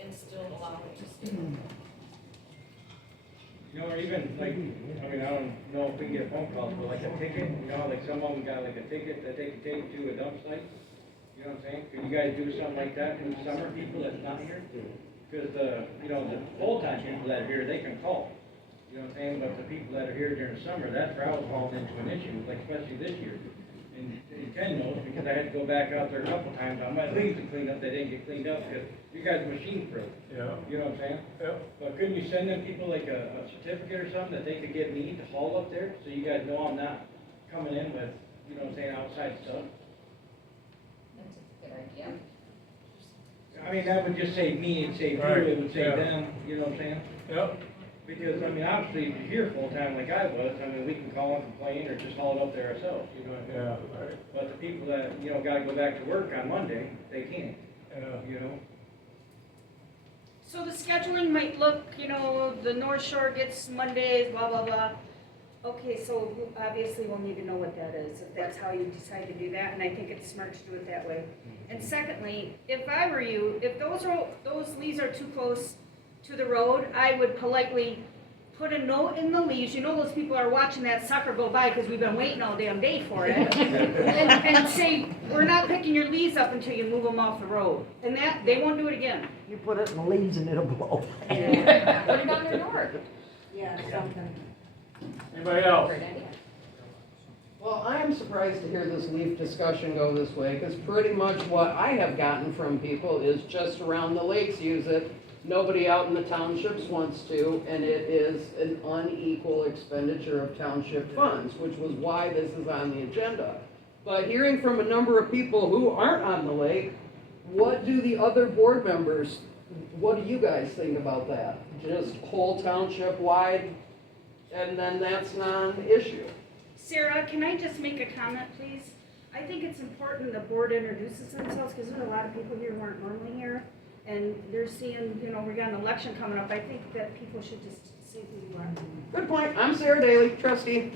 and still allow it to stay. You know, or even like, I mean, I don't know if we can get phone calls, but like a ticket, you know, like some of them got like a ticket that they can take to a dump site. You know what I'm saying? Could you guys do something like that for the summer people that's not here? Because you know, the full-time people that are here, they can call. You know what I'm saying? But the people that are here during the summer, that's where I was hauled into an issue, like especially this year. And Ken knows because I had to go back out there a couple times on my leaves to clean up. They didn't get cleaned up because you guys machine broke. Yeah. You know what I'm saying? Yeah. But couldn't you send them people like a certificate or something that they could give me to haul up there, so you guys know I'm not coming in with, you know what I'm saying, outside stuff? Good idea. I mean, that would just save me and save you, it would save them, you know what I'm saying? Yep. Because, I mean, obviously, if you're here full-time like I was, I mean, we can call and complain or just haul it up there ourselves, you know what I mean? Yeah, right. But the people that, you know, gotta go back to work on Monday, they can't, Yeah. you know? So the scheduling might look, you know, the North Shore gets Mondays, blah, blah, blah. Okay, so obviously we'll need to know what that is, if that's how you decide to do that, and I think it's smart to do it that way. And secondly, if I were you, if those leaves are too close to the road, I would politely put a note in the leaves. You know those people are watching that sucker go by because we've been waiting all damn day for it. and say, we're not picking your leaves up until you move them off the road. And that, they won't do it again. You put it in the leaves and it'll blow. Put it on their door. Yeah, something. Anybody else? Great idea. Well, I am surprised to hear this leaf discussion go this way, because pretty much what I have gotten from people is just around the lakes use it. Nobody out in the townships wants to, and it is an unequal expenditure of township funds, which was why this is on the agenda. But hearing from a number of people who aren't on the lake, what do the other board members, what do you guys think about that? Just whole township wide, and then that's non-issue? Sarah, can I just make a comment, please? I think it's important the board introduces themselves, because there are a lot of people here who aren't normally here, and they're seeing, you know, we got an election coming up. I think that people should just see who you are. Good point. I'm Sarah Daly, trustee.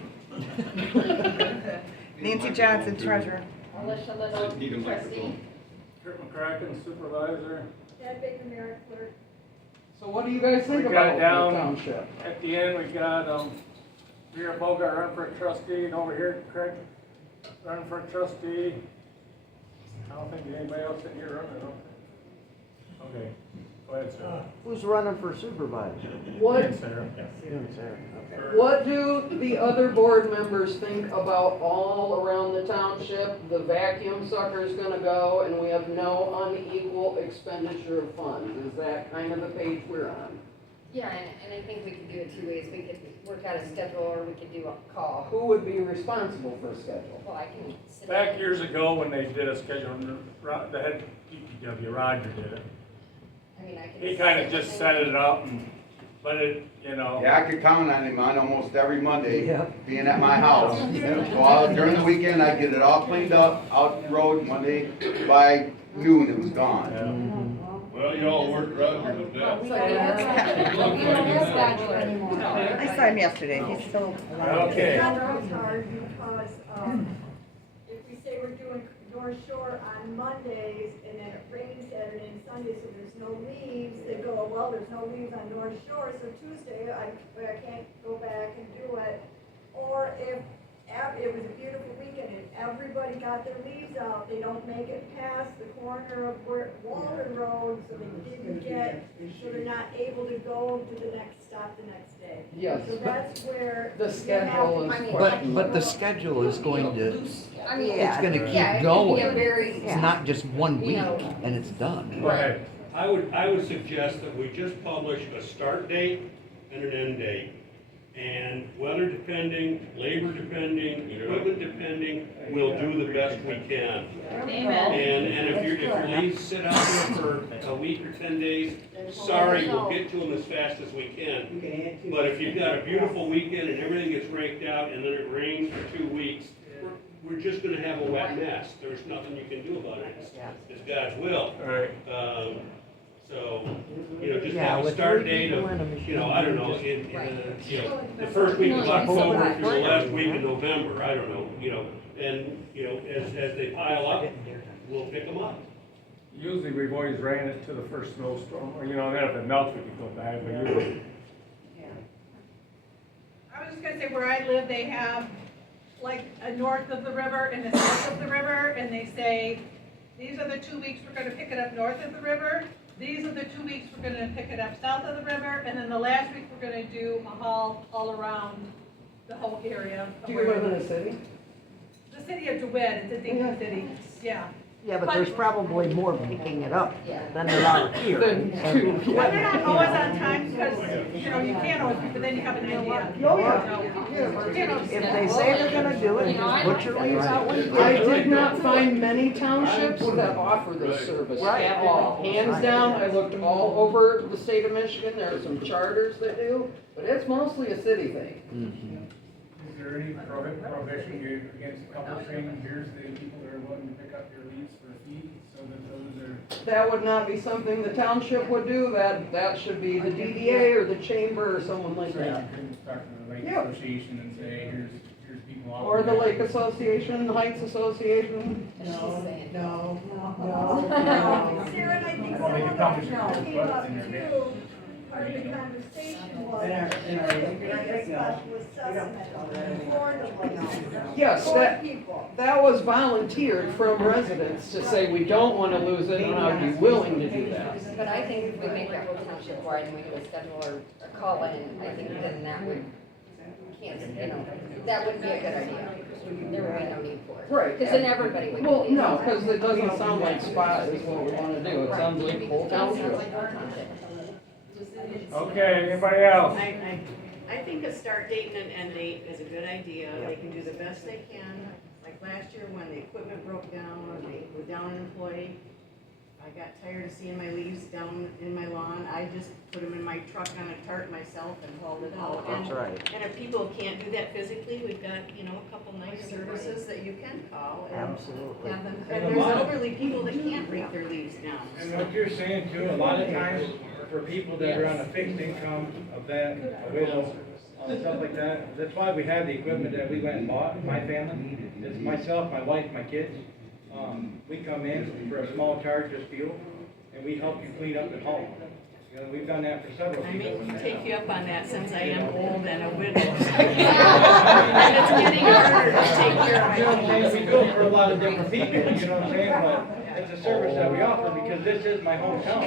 Nancy Johnson, treasurer. Alicia Little, trustee. Kurt McCracken, supervisor. Deb Baker, Merrick clerk. So what do you guys think We about got the down, township? at the end, we got, here Bogart running for a trustee, and over here, Craig running for a trustee. I don't think there's anybody else in here running, I don't think. Okay, go ahead, Sarah. Who's running for supervisor? What, Sarah. You and Sarah. Okay. what do the other board members think about all around the township? The vacuum sucker's gonna go, and we have no unequal expenditure of funds. Is that kind of the page we're on? Yeah, and I think we could do it two ways. We could work out a schedule, or we could do a call. Who would be responsible for a schedule? Well, I can sit Back down. years ago, when they did a schedule, the head DPW, Roger did it. I mean, I can. He kinda just set it up, and, but it, you know. Yeah, I could count on him on almost every Monday, Yeah. being at my house. So during the weekend, I'd get it all cleaned up, out the road Monday, by noon, it was gone. Well, you all worked Roger to death. So we have we don't have a schedule anymore. I saw him yesterday, he's still alive. Okay. It's hard because, if we say we're doing North Shore on Mondays, and then it rains Saturday and Sunday, so there's no leaves, they go, well, there's no leaves on North Shore, so Tuesday, I can't go back and do it. Or if it was a beautiful weekend and everybody got their leaves out, they don't make it past the corner of Walden Road, so they didn't get, so they're not able to go to the next stop the next day. Yes, So that's where. the schedule is. But the schedule is going to, I mean, it's gonna yeah, keep it could be going. a very, It's not just one you week know. and it's done. Go ahead. I would suggest that we just publish a start date and an end date. And weather depending, labor depending, equipment depending, we'll do the best we can. Amen. And if your leaves sit out there for a week or 10 days, sorry, we'll get to them as fast as we can. But if you've got a beautiful weekend and everything gets raked out and then it rains for 2 weeks, we're just gonna have a wet mess. There's nothing you can do about it. It's God's will. All right. So, just Yeah, have a with start three date people of, in a machine, I don't know, the first week of October through the last week of November, I don't know, and, as they pile up, we'll pick them up. Usually we've always ran it to the first snowstorm, or, then if it melts, we can go back, but usually. I was just gonna say, where I live, they have like a north of the river and a south of the river, and they say, these are the 2 weeks we're gonna pick it up north of the river, these are the 2 weeks we're gonna pick it up south of the river, and then the last week we're gonna do a haul all around the whole area. of Do you where live in a city? The city of DeWitt, it's a dinky city, yeah. Yeah, but there's probably more picking it up than there are here. Well, they're not always on time, because, you can't always, but then you have an idea. Oh, yeah. If they say they're gonna do it, just put your leaves out when you I get did not find many townships that offer this service at all. Hands down, I looked all over the state of Michigan, there are some charters that do, but it's mostly a city thing. Is there any prohibition against publishing, here's the people that are willing to pick up your leaves for a fee, so that those are that would not be something the township would do, that should be the DDA or the chamber or someone like So that. you couldn't talk to the Lake Yep. Association and say, here's people out. Or the there. Lake Association, the Heights Association. No. Sarah, and I think Well, they some could of probably that just came put up in their bid. too, part of the conversation was, In our should legal there be a records, no. special assessment for the place? Yes, For that, people. that was volunteered from residents to say, we don't want to lose it, and I'd be willing to do that. But I think if we make that whole township wide and we do a schedule or a call in, I think then that would, that wouldn't be a good idea. There would be no need for it. Right. Because then everybody would. Well, no, because it doesn't sound like spot is what we want to do, it sounds like whole township. Okay, anybody else? I think a start date and an end date is a good idea. They can do the best they can. Like last year when the equipment broke down or they were down an employee, I got tired of seeing my leaves down in my lawn. I just put them in my truck on a cart myself and hauled it out. That's right. And if people can't do that physically, we've got, a couple nice services that you can call and Absolutely. have them. And there's elderly people that can't rake their leaves down. And what you're saying too, a lot of times, for people that are on a fixed income, a vet, a widow, stuff like that, that's why we have the equipment that we went and bought, my family, it's myself, my wife, my kids. We come in for a small charge, just fuel, and we help you clean up at home. We've done that for several I people. may take you up on that since I am old and a widow. And it's getting harder to take care of You know what I'm my saying, we do it for a lot of different people, you know what I'm saying, but it's a service that we offer because this is my hometown.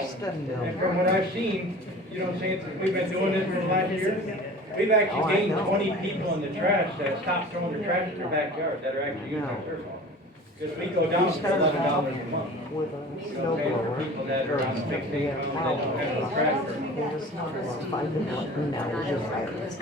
And from what I've seen, you know what I'm saying, since we've been doing this for the last year, we've actually gained 20 people in the trash that stopped throwing their trash in their backyard that are actually using our service. Because we go down to $11 a month. You know what I'm saying, for people that are on fixed income, that don't have no trash.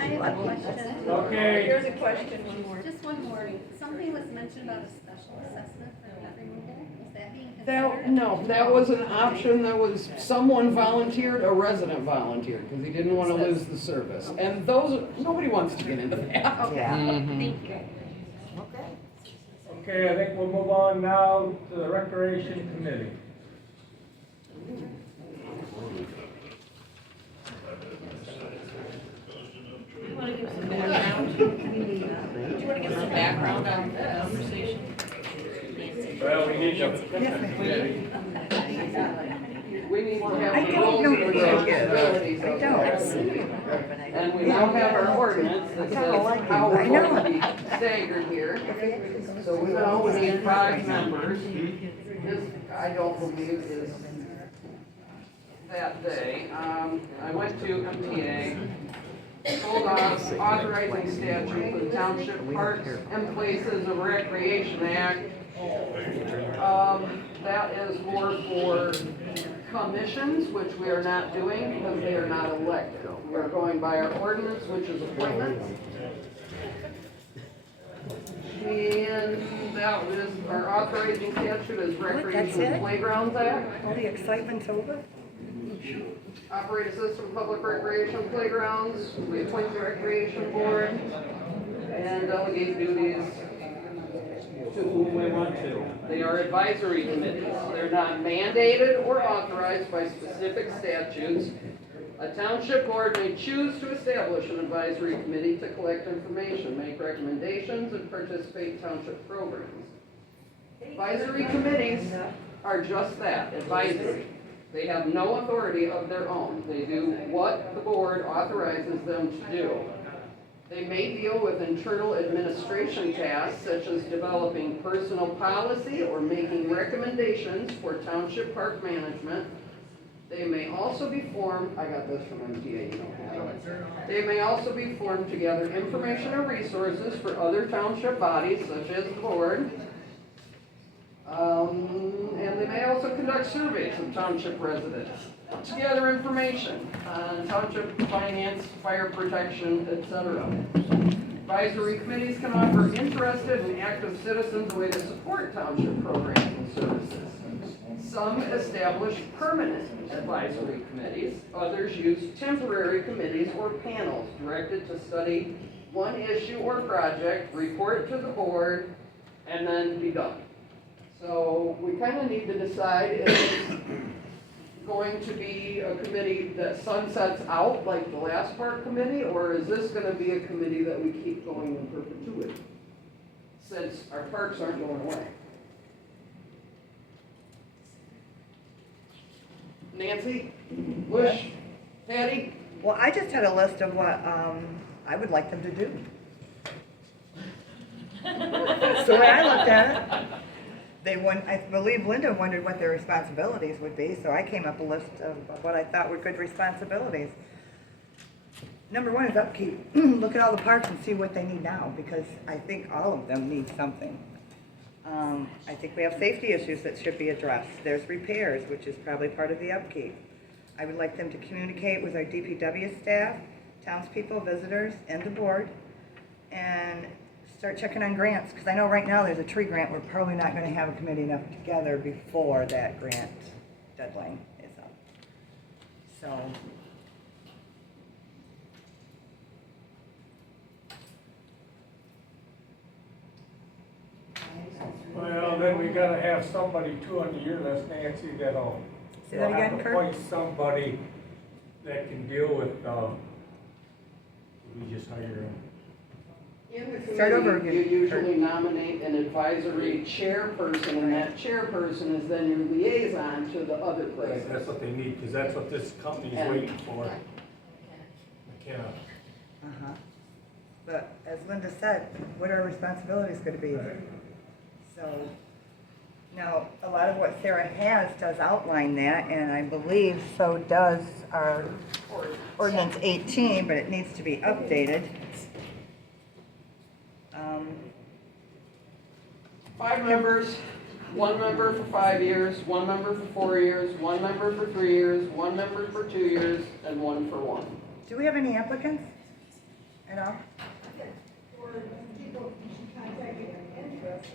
I have a question. Okay. Here's a question, one more. Just one more. Something was mentioned about a special assessment for net removal. Is that being That, considered? no, that was an option, that was, someone volunteered, a resident volunteered, because he didn't want to lose the service. And those, nobody wants to get into that. Yeah. Thank you. Okay, I think we'll move on now to the Recreation Committee. You want to give some background? Do you want to give some background on the conversation? Well, we need to. We need to have I the don't roles know and what it is. responsibilities I of don't. the And we now have our ordinance that says how we're going to be staggered here. So we know we need 5 members. This, I don't believe is that day. I went to MTA, pulled off authorizing statute for the Township Parks and Places of Recreation Act. That is more for commissions, which we are not doing because they are not elected. We are going by our ordinance, which is appointments. And that is, our authorizing statute is Recreation and Playgrounds Act. All the excitement's over? Operate a system of public recreation playgrounds. We appoint the recreation board and delegate duties to whom we want to. They are advisory committees. They're not mandated or authorized by specific statutes. A township board may choose to establish an advisory committee to collect information, make recommendations, and participate in township programs. Advisory committees are just that, advisory. They have no authority of their own. They do what the board authorizes them to do. They may deal with internal administration tasks such as developing personal policy or making recommendations for township park management. They may also be formed, I got this from MTA, you don't have it. They may also be formed to gather information or resources for other township bodies such as the board. And they may also conduct surveys of township residents to gather information on township finance, fire protection, etc. Advisory committees can offer interested and active citizens a way to support township programs and services. Some establish permanent advisory committees. Others use temporary committees or panels directed to study one issue or project, report to the board, and then be done. So we kind of need to decide if it's going to be a committee that sunsets out like the last park committee, or is this gonna be a committee that we keep going in perpetuity? Since our parks aren't going away. Nancy, Bush, Patty? Well, I just had a list of what, I would like them to do. That's the way I looked at it. I believe Linda wondered what their responsibilities would be, so I came up a list of what I thought were good responsibilities. Number one is upkeep. Look at all the parks and see what they need now, because I think all of them need something. I think we have safety issues that should be addressed. There's repairs, which is probably part of the upkeep. I would like them to communicate with our DPW staff, townspeople, visitors, and the board, and start checking on grants, because I know right now there's a tree grant. We're probably not going to have a committee enough together before that grant deadline is up. So, Well, then we gotta have somebody too on your list, Nancy, that'll, Say that you'll have again, to Kurt? appoint somebody that can deal with, we just hire them. In the Start over committee, again. you usually nominate an advisory chairperson, and that chairperson is then your liaison to the other places. That's what they need, because that's what this company's And- waiting for. McKenna. uh-huh. But as Linda said, what are our responsibilities going to be? So, now, a lot of what Sarah has does outline that, and I believe so does our ordinance 18, but it needs to be updated. 5 members, 1 member for 5 years, 1 member for 4 years, 1 member for 3 years, 1 member for 2 years, and 1 for 1. Do we have any applicants at all? For people contacting an interest,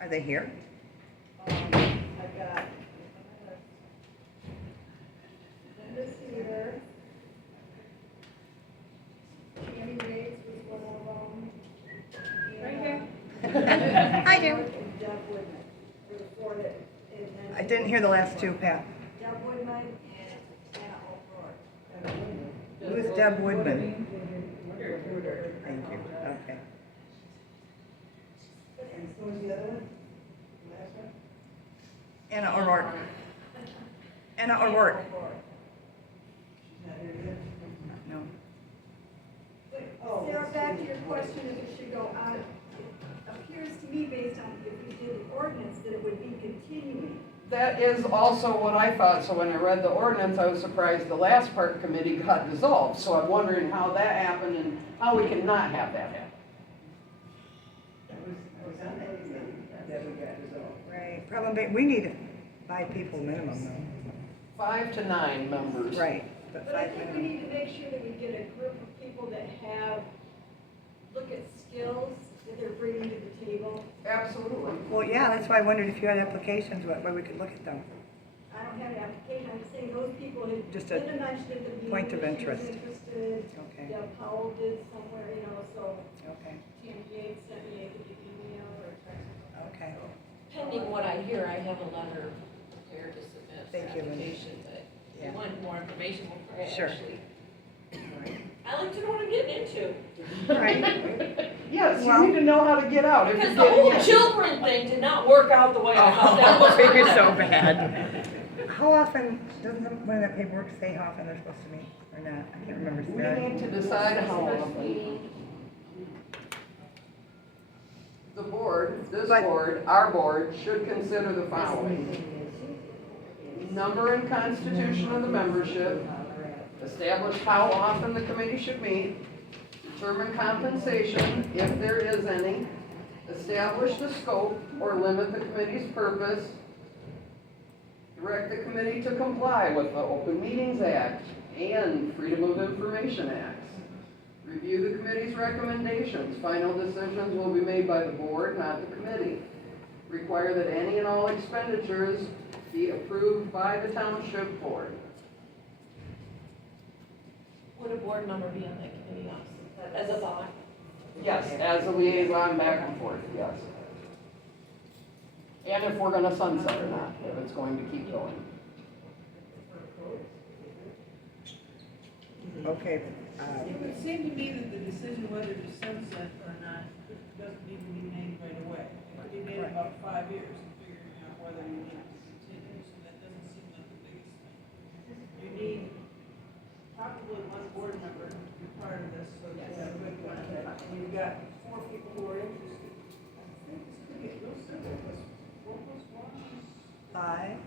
Are they here? I've got Linda's here. Tammy Bates was one of them. Right here. I do. And Deb Woodman were the 4 that. I didn't hear the last two, Pat. Deb Woodman and Anna O'Rourke. Who is Deb Woodman? Thank you, okay. And who was the other one? Last one? Anna O'Rourke. Anna O'Rourke. She's not here yet? No. Sarah, back to your question if it should go on, it appears to me based on if we did the ordinance that it would be continuing. That is also what I thought, so when I read the ordinance, I was surprised the last park committee got dissolved. So I'm wondering how that happened and how we can not have that happen. That we got dissolved. Right, probably, we need 5 people minimum though. 5 to 9 members. Right. But I think we need to make sure that we get a group of people that look at skills that they're bringing to the table. Absolutely. Well, yeah, that's why I wondered if you had applications, what we could look at them. I don't have an application, I'm saying those people who, Just a Linda mentioned at the meeting. point of that she was interest. interested. Okay. Deb Powell did somewhere, so. Okay. Tammy Yates sent me an email or a text. Okay. Pending what I hear, I have a letter prepared to submit for Thank you, Linda. application, but if Yeah. you want more information before I Sure. actually. I like to know what I'm getting into. Right. Yes, Well- you need to know how to get out. If Because you're the whole getting in. children thing did not work out the way I thought that was. Oh, you're so bad. How often, doesn't one of that paperwork say how often they're supposed to meet or not? I can't remember. We Sarah. need to decide how often. The board, this board, our board, should consider the following. Number and constitution of the membership, establish how often the committee should meet, determine compensation, if there is any, establish the scope or limit the committee's purpose, direct the committee to comply with the Open Meetings Act and Freedom of Information Acts. Review the committee's recommendations. Final decisions will be made by the board, not the committee. Require that any and all expenditures be approved by the township board. Would a board member be on that committee also, as a thought? Yes, as a liaison back and forth, yes. And if we're gonna sunset or not, if it's going to keep going. Okay, It would seem to me that the decision whether to sunset or not doesn't need to be made right away. It could be made in about 5 years and figuring out whether you need to continue, so that doesn't seem like the biggest thing. You need probably one board member to be part of this, so that you have a good one, and you've got 4 people who are interested. I think this could get real simple, because 4 plus 1 is 5.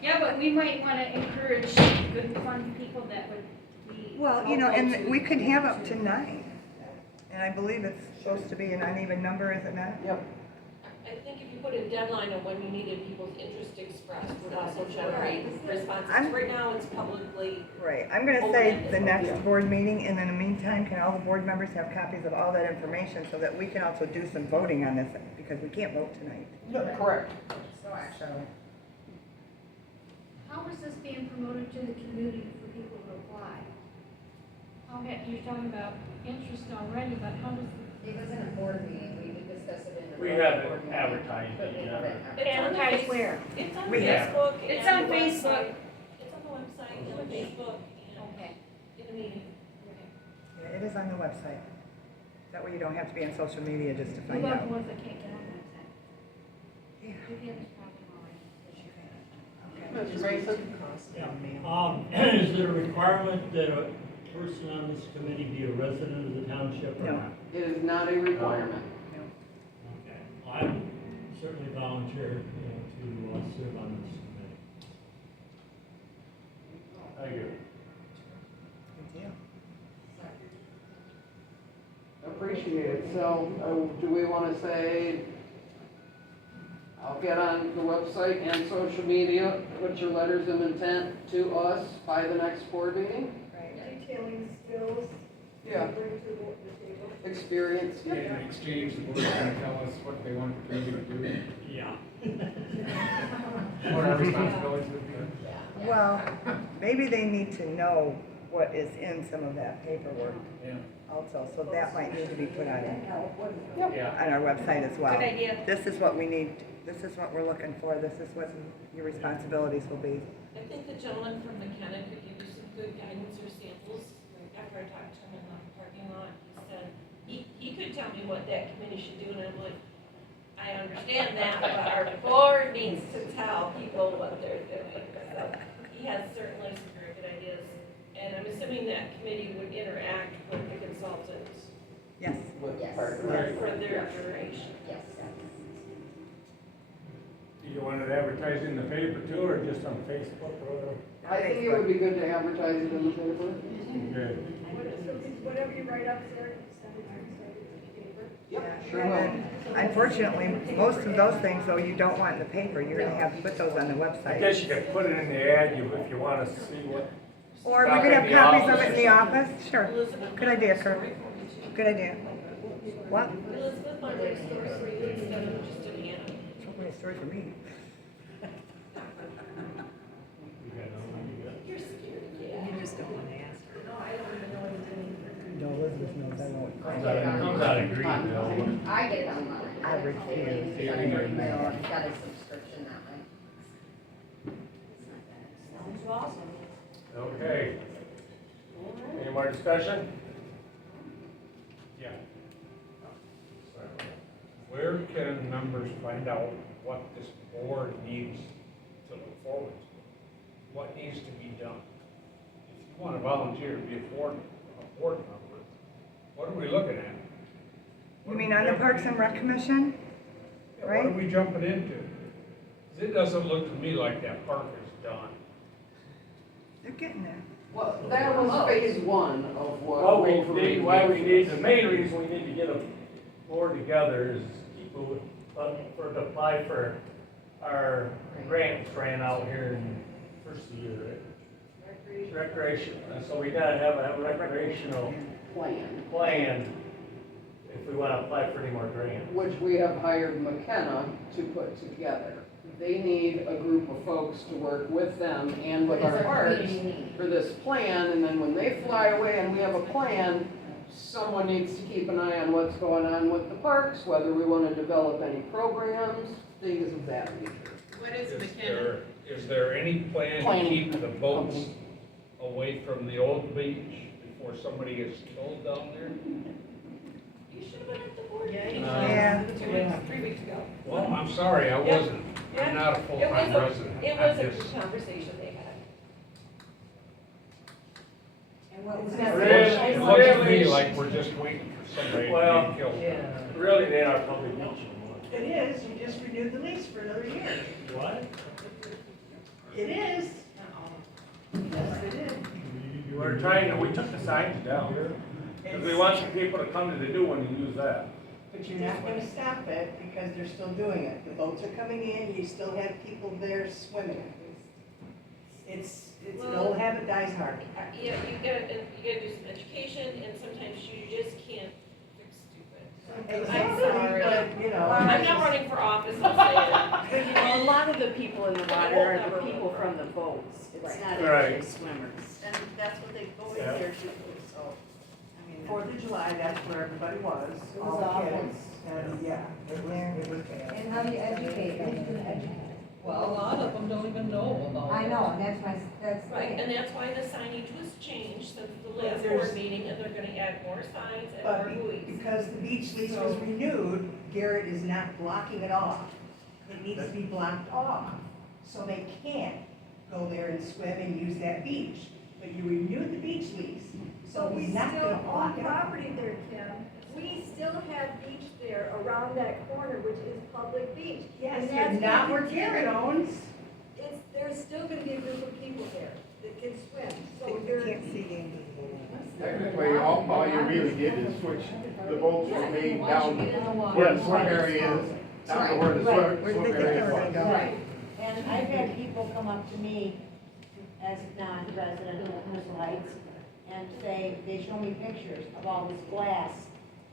Yeah, but we might wanna encourage good fun people that would be. Well, you know, local and to- we could have up to 9. And I believe it's supposed to be an uneven number, is it not? Yep. I think if you put a deadline on when you needed people's interest expressed, would also generate responses. I'm- Right now, it's publicly. Right, I'm gonna say the next board meeting, and in the meantime, can all the board members have copies of all that information so that we can also do some voting on this, because we can't vote tonight. Correct. So, How is this being promoted to the community for people to apply? You're talking about interest already, but how does It was in a board meeting, we did discuss it in the. We haven't advertised But it we yet. haven't Advertised where? It's on We have. Facebook. It's and on the Facebook. website. It's on the website, and on Facebook, and in the meeting. yeah, it is on the website. That way you don't have to be on social media just to What find about out. the ones that can't get on the website? Yeah. We've had this problem already. Mr. Mason? Is there a requirement that a person on this committee be a resident of the township or No. not? It is not a requirement. Okay. I would certainly volunteer, to serve on this committee. Thank you. Good deal. Appreciate it. So, do we wanna say, I'll get on the website and social media, put your letters of intent to us by the next board meeting? Detailing skills. Yeah. you Bring to the table. Experience. Yeah, in exchange, the board's gonna tell us what they want the committee to do. Yeah. What our responsibilities would be. Well, maybe they need to know what is in some of that paperwork Yeah. also, so that might need to be put on, Yeah. on our website as well. Good idea. This is what we need, this is what we're looking for, this is what your responsibilities will be. I think the gentleman from McKenna could give you some good guidance or samples. After I talked to him in the parking lot, he said, he could tell me what that committee should do, and I'm like, I understand that, but our board needs to tell people what they're doing. So he has certainly some very good ideas, and I'm assuming that committee would interact with the consultants Yes. With Yes. partners. for their duration. Yes. Do you want it advertised in the paper too, or just on Facebook or whatever? I think it would be good to advertise it in the paper. Good. Whatever you write up, Sarah, send it to the paper. Yep, sure And will. then, unfortunately, most of those things, though, you don't want in the paper, you're gonna have to put those on the I website. guess you could put it in the ad, if you wanna see what. Or we could have copies of it in the office, sure. Good idea, Kurt. Good idea. What? Elizabeth might write a story for you instead of just an ad. Don't write a story for me. You're scared, yeah. You just don't wanna ask her. No, I don't even know what it's in. No, Elizabeth knows I won't. Comes out of Greenville. I get it online. I refuse. Got a subscription that way. Sounds awesome. Okay. Any more discussion? Yeah. Where can members find out what this board needs to look forward to? What needs to be done? If you want to volunteer to be a board member, what are we looking at? You mean on the Parks and Rec Commission? Yeah, what are we jumping into? 'Cause it doesn't look to me like that park is done. They're getting there. Well, that was phase one of what. Well, we Wolverine need, why we did. need, the main reason we need to get a board together is people would, for to apply for our grants ran out here in first of the year, right? Recreation, and so we gotta have a recreational plan if we wanna apply for any more grants. Which we have hired McKenna to put together. They need a group of folks to work with them and with What our does our parks committee need? for this plan, and then when they fly away and we have a plan, someone needs to keep an eye on what's going on with the parks, whether we wanna develop any programs, things of that nature. What is Is McKenna? there, is there any plan to Planning. keep the boats away from the old beach before somebody gets killed down there? You should have been at the board Yeah, meeting. Yeah. 3 weeks ago. Well, I'm sorry, I wasn't. I'm not a It full-time was a, resident. it I'm was a just- good conversation they had. And what was It that? looks to me like we're just waiting for somebody Well, to get killed. Really, they are public beach anymore. It is, you just renewed the lease for another year. What? It is. Yes, it is. We're trying to, we took the signs down. Because we want some people to come to the new one and use that. But you're not gonna stop it because they're still doing it. The boats are coming in, you still have people there swimming. It's an old habit dies hard. Yeah, you gotta do some education, and sometimes you just can't fix stupid. I'm Exactly, sorry. but, you know. I'm not running for office, I'm saying. But you know, a lot of the people in the water are the people from the boats. It's Right. not Right. actually swimmers. And that's what they go in Yeah. there to do, so. I mean, 4th of July, that's where everybody was, It all was the awful. kids. And yeah, it was bad. And how do you educate? Who's gonna educate? Well, a lot of them don't even know about it. I know, and that's the Right, thing. and that's why the signage was changed since the But last there's- board meeting, and they're gonna add more signs and But more buoys. because the beach lease was So- renewed, Garrett is not blocking it off. It needs to be blocked off, so they can't go there and swim and use that beach. But you renewed the beach lease, so we he's not still gonna own block it off. property there, Kim. We still have beach there around that corner, which is public beach. Yes, And but that's not gonna where continue. Garrett owns. There's still gonna be a group of people there that can swim, so they're. Technically, all you really did is switch the boats from being down where the swim area is, down to where the swim area was. Right. And I've had people come up to me as a non-resident of Crystal Heights and say, they show me pictures of all this glass,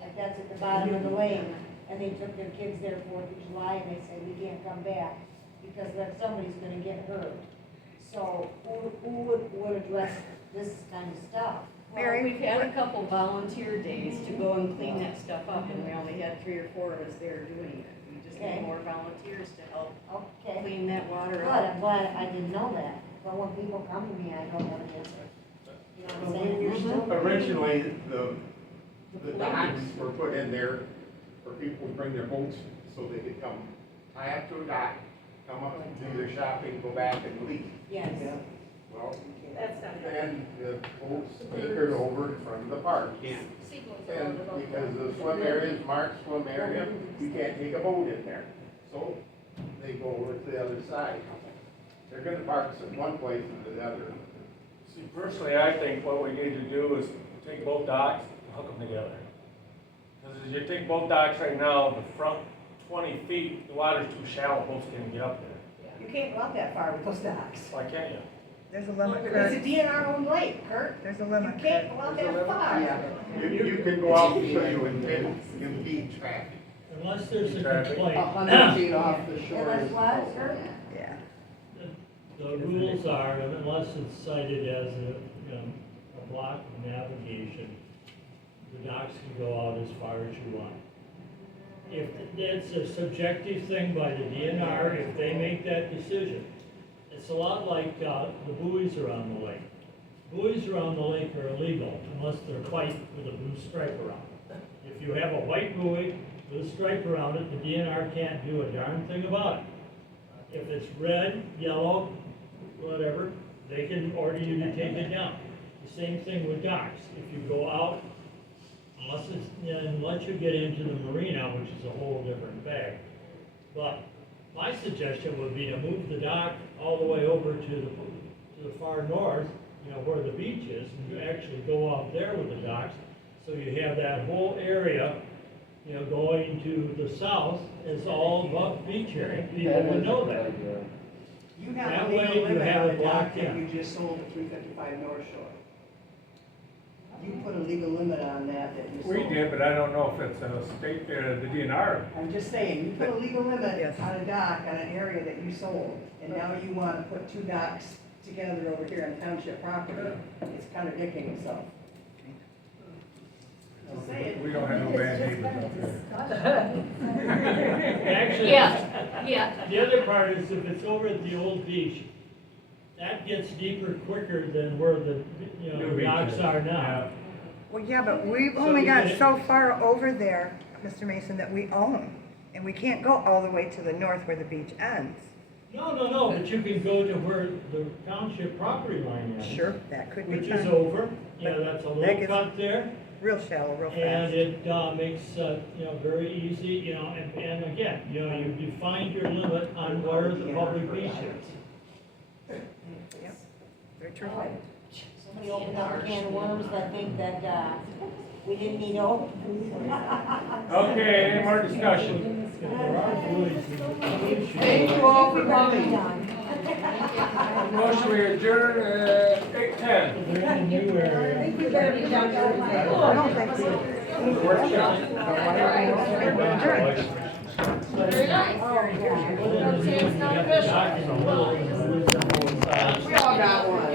like that's at the bottom of the lake, and they took their kids there 4th of July, and they said, we can't come back, because then somebody's gonna get hurt. So who would address this kind of stuff? Well, we've had a couple volunteer days to go and clean that stuff up, and we only had 3 or 4 of us there doing it. We just need more volunteers to help Okay. clean that water Good, up. I'm glad I didn't know that, but when people come to me, I don't have an answer. You know what I'm saying? You're still- Originally, the docks were put in there for people to bring their boats so they could come tie up to a dock, come up and do their shopping, go back and leave. Yes. Well, That's not good. and the boats anchored over in front of the park. And because the swim area is marked swim area, you can't take a boat in there. So they go over to the other side. They're gonna park us in one place and the other. See, personally, I think what we need to do is take both docks and hook them together. Because as you take both docks right now, the front 20 feet, the water's too shallow, boats can't get up there. You can't go out that far with those docks. Why can't you? There's a limit, It's Kurt. a DNR owned lake, Kurt. There's a You limit. can't go out that far. You can go out until you impede traffic. Unless there's a Traffic. complaint. 100 feet off the shore. And that's is- what, sir? Yeah. The rules are, unless it's cited as a block of navigation, the docks can go out as far as you want. If it's a subjective thing by the DNR, if they make that decision, it's a lot like the buoys around the lake. Buoys around the lake are illegal unless they're white with a blue stripe around it. If you have a white buoy with a stripe around it, the DNR can't do a darn thing about it. If it's red, yellow, whatever, they can order you to take it down. The same thing with docks. If you go out, unless you get into the marina, which is a whole different bag. But my suggestion would be to move the dock all the way over to the far north, where the beach is, and you actually go out there with the docks. So you have that whole area, going to the south is all about beach area. People would know that. You have That a legal way you limit have on it the dock locked that in. you just sold at 355 North Shore. You put a legal limit on that you sold. We did, but I don't know if it's a state, the DNR. I'm just saying, you put a legal limit Yes. on a dock on an area that you sold, and now you want to put 2 docks together over here on township property. It's contradicting itself. We don't have no bad neighbors up there. Actually, Yeah. the other part is if it's over at the old beach, that gets deeper quicker than where the, you know, the docks are now. Well, yeah, but we've So only we got get- so far over there, Mr. Mason, that we own. And we can't go all the way to the north where the beach ends. No, but you can go to where the township property line is. Sure, that could be Which fine. is over, you know, But that's a that little gets cut there. Real shallow, real And fast. it makes, you know, very easy, you know, and again, you know, you define your limit on where the public beach is. Yep, very true. Somebody opened up a can of worms, I think that, we didn't need to open. Okay, any more discussion? Thank you all for coming. Motion we adjourn at 8:10. They're in a new area. I think we better be done. I don't think so. Very nice. Well, then, you have the dock in the middle, and there's the whole side. We all got one.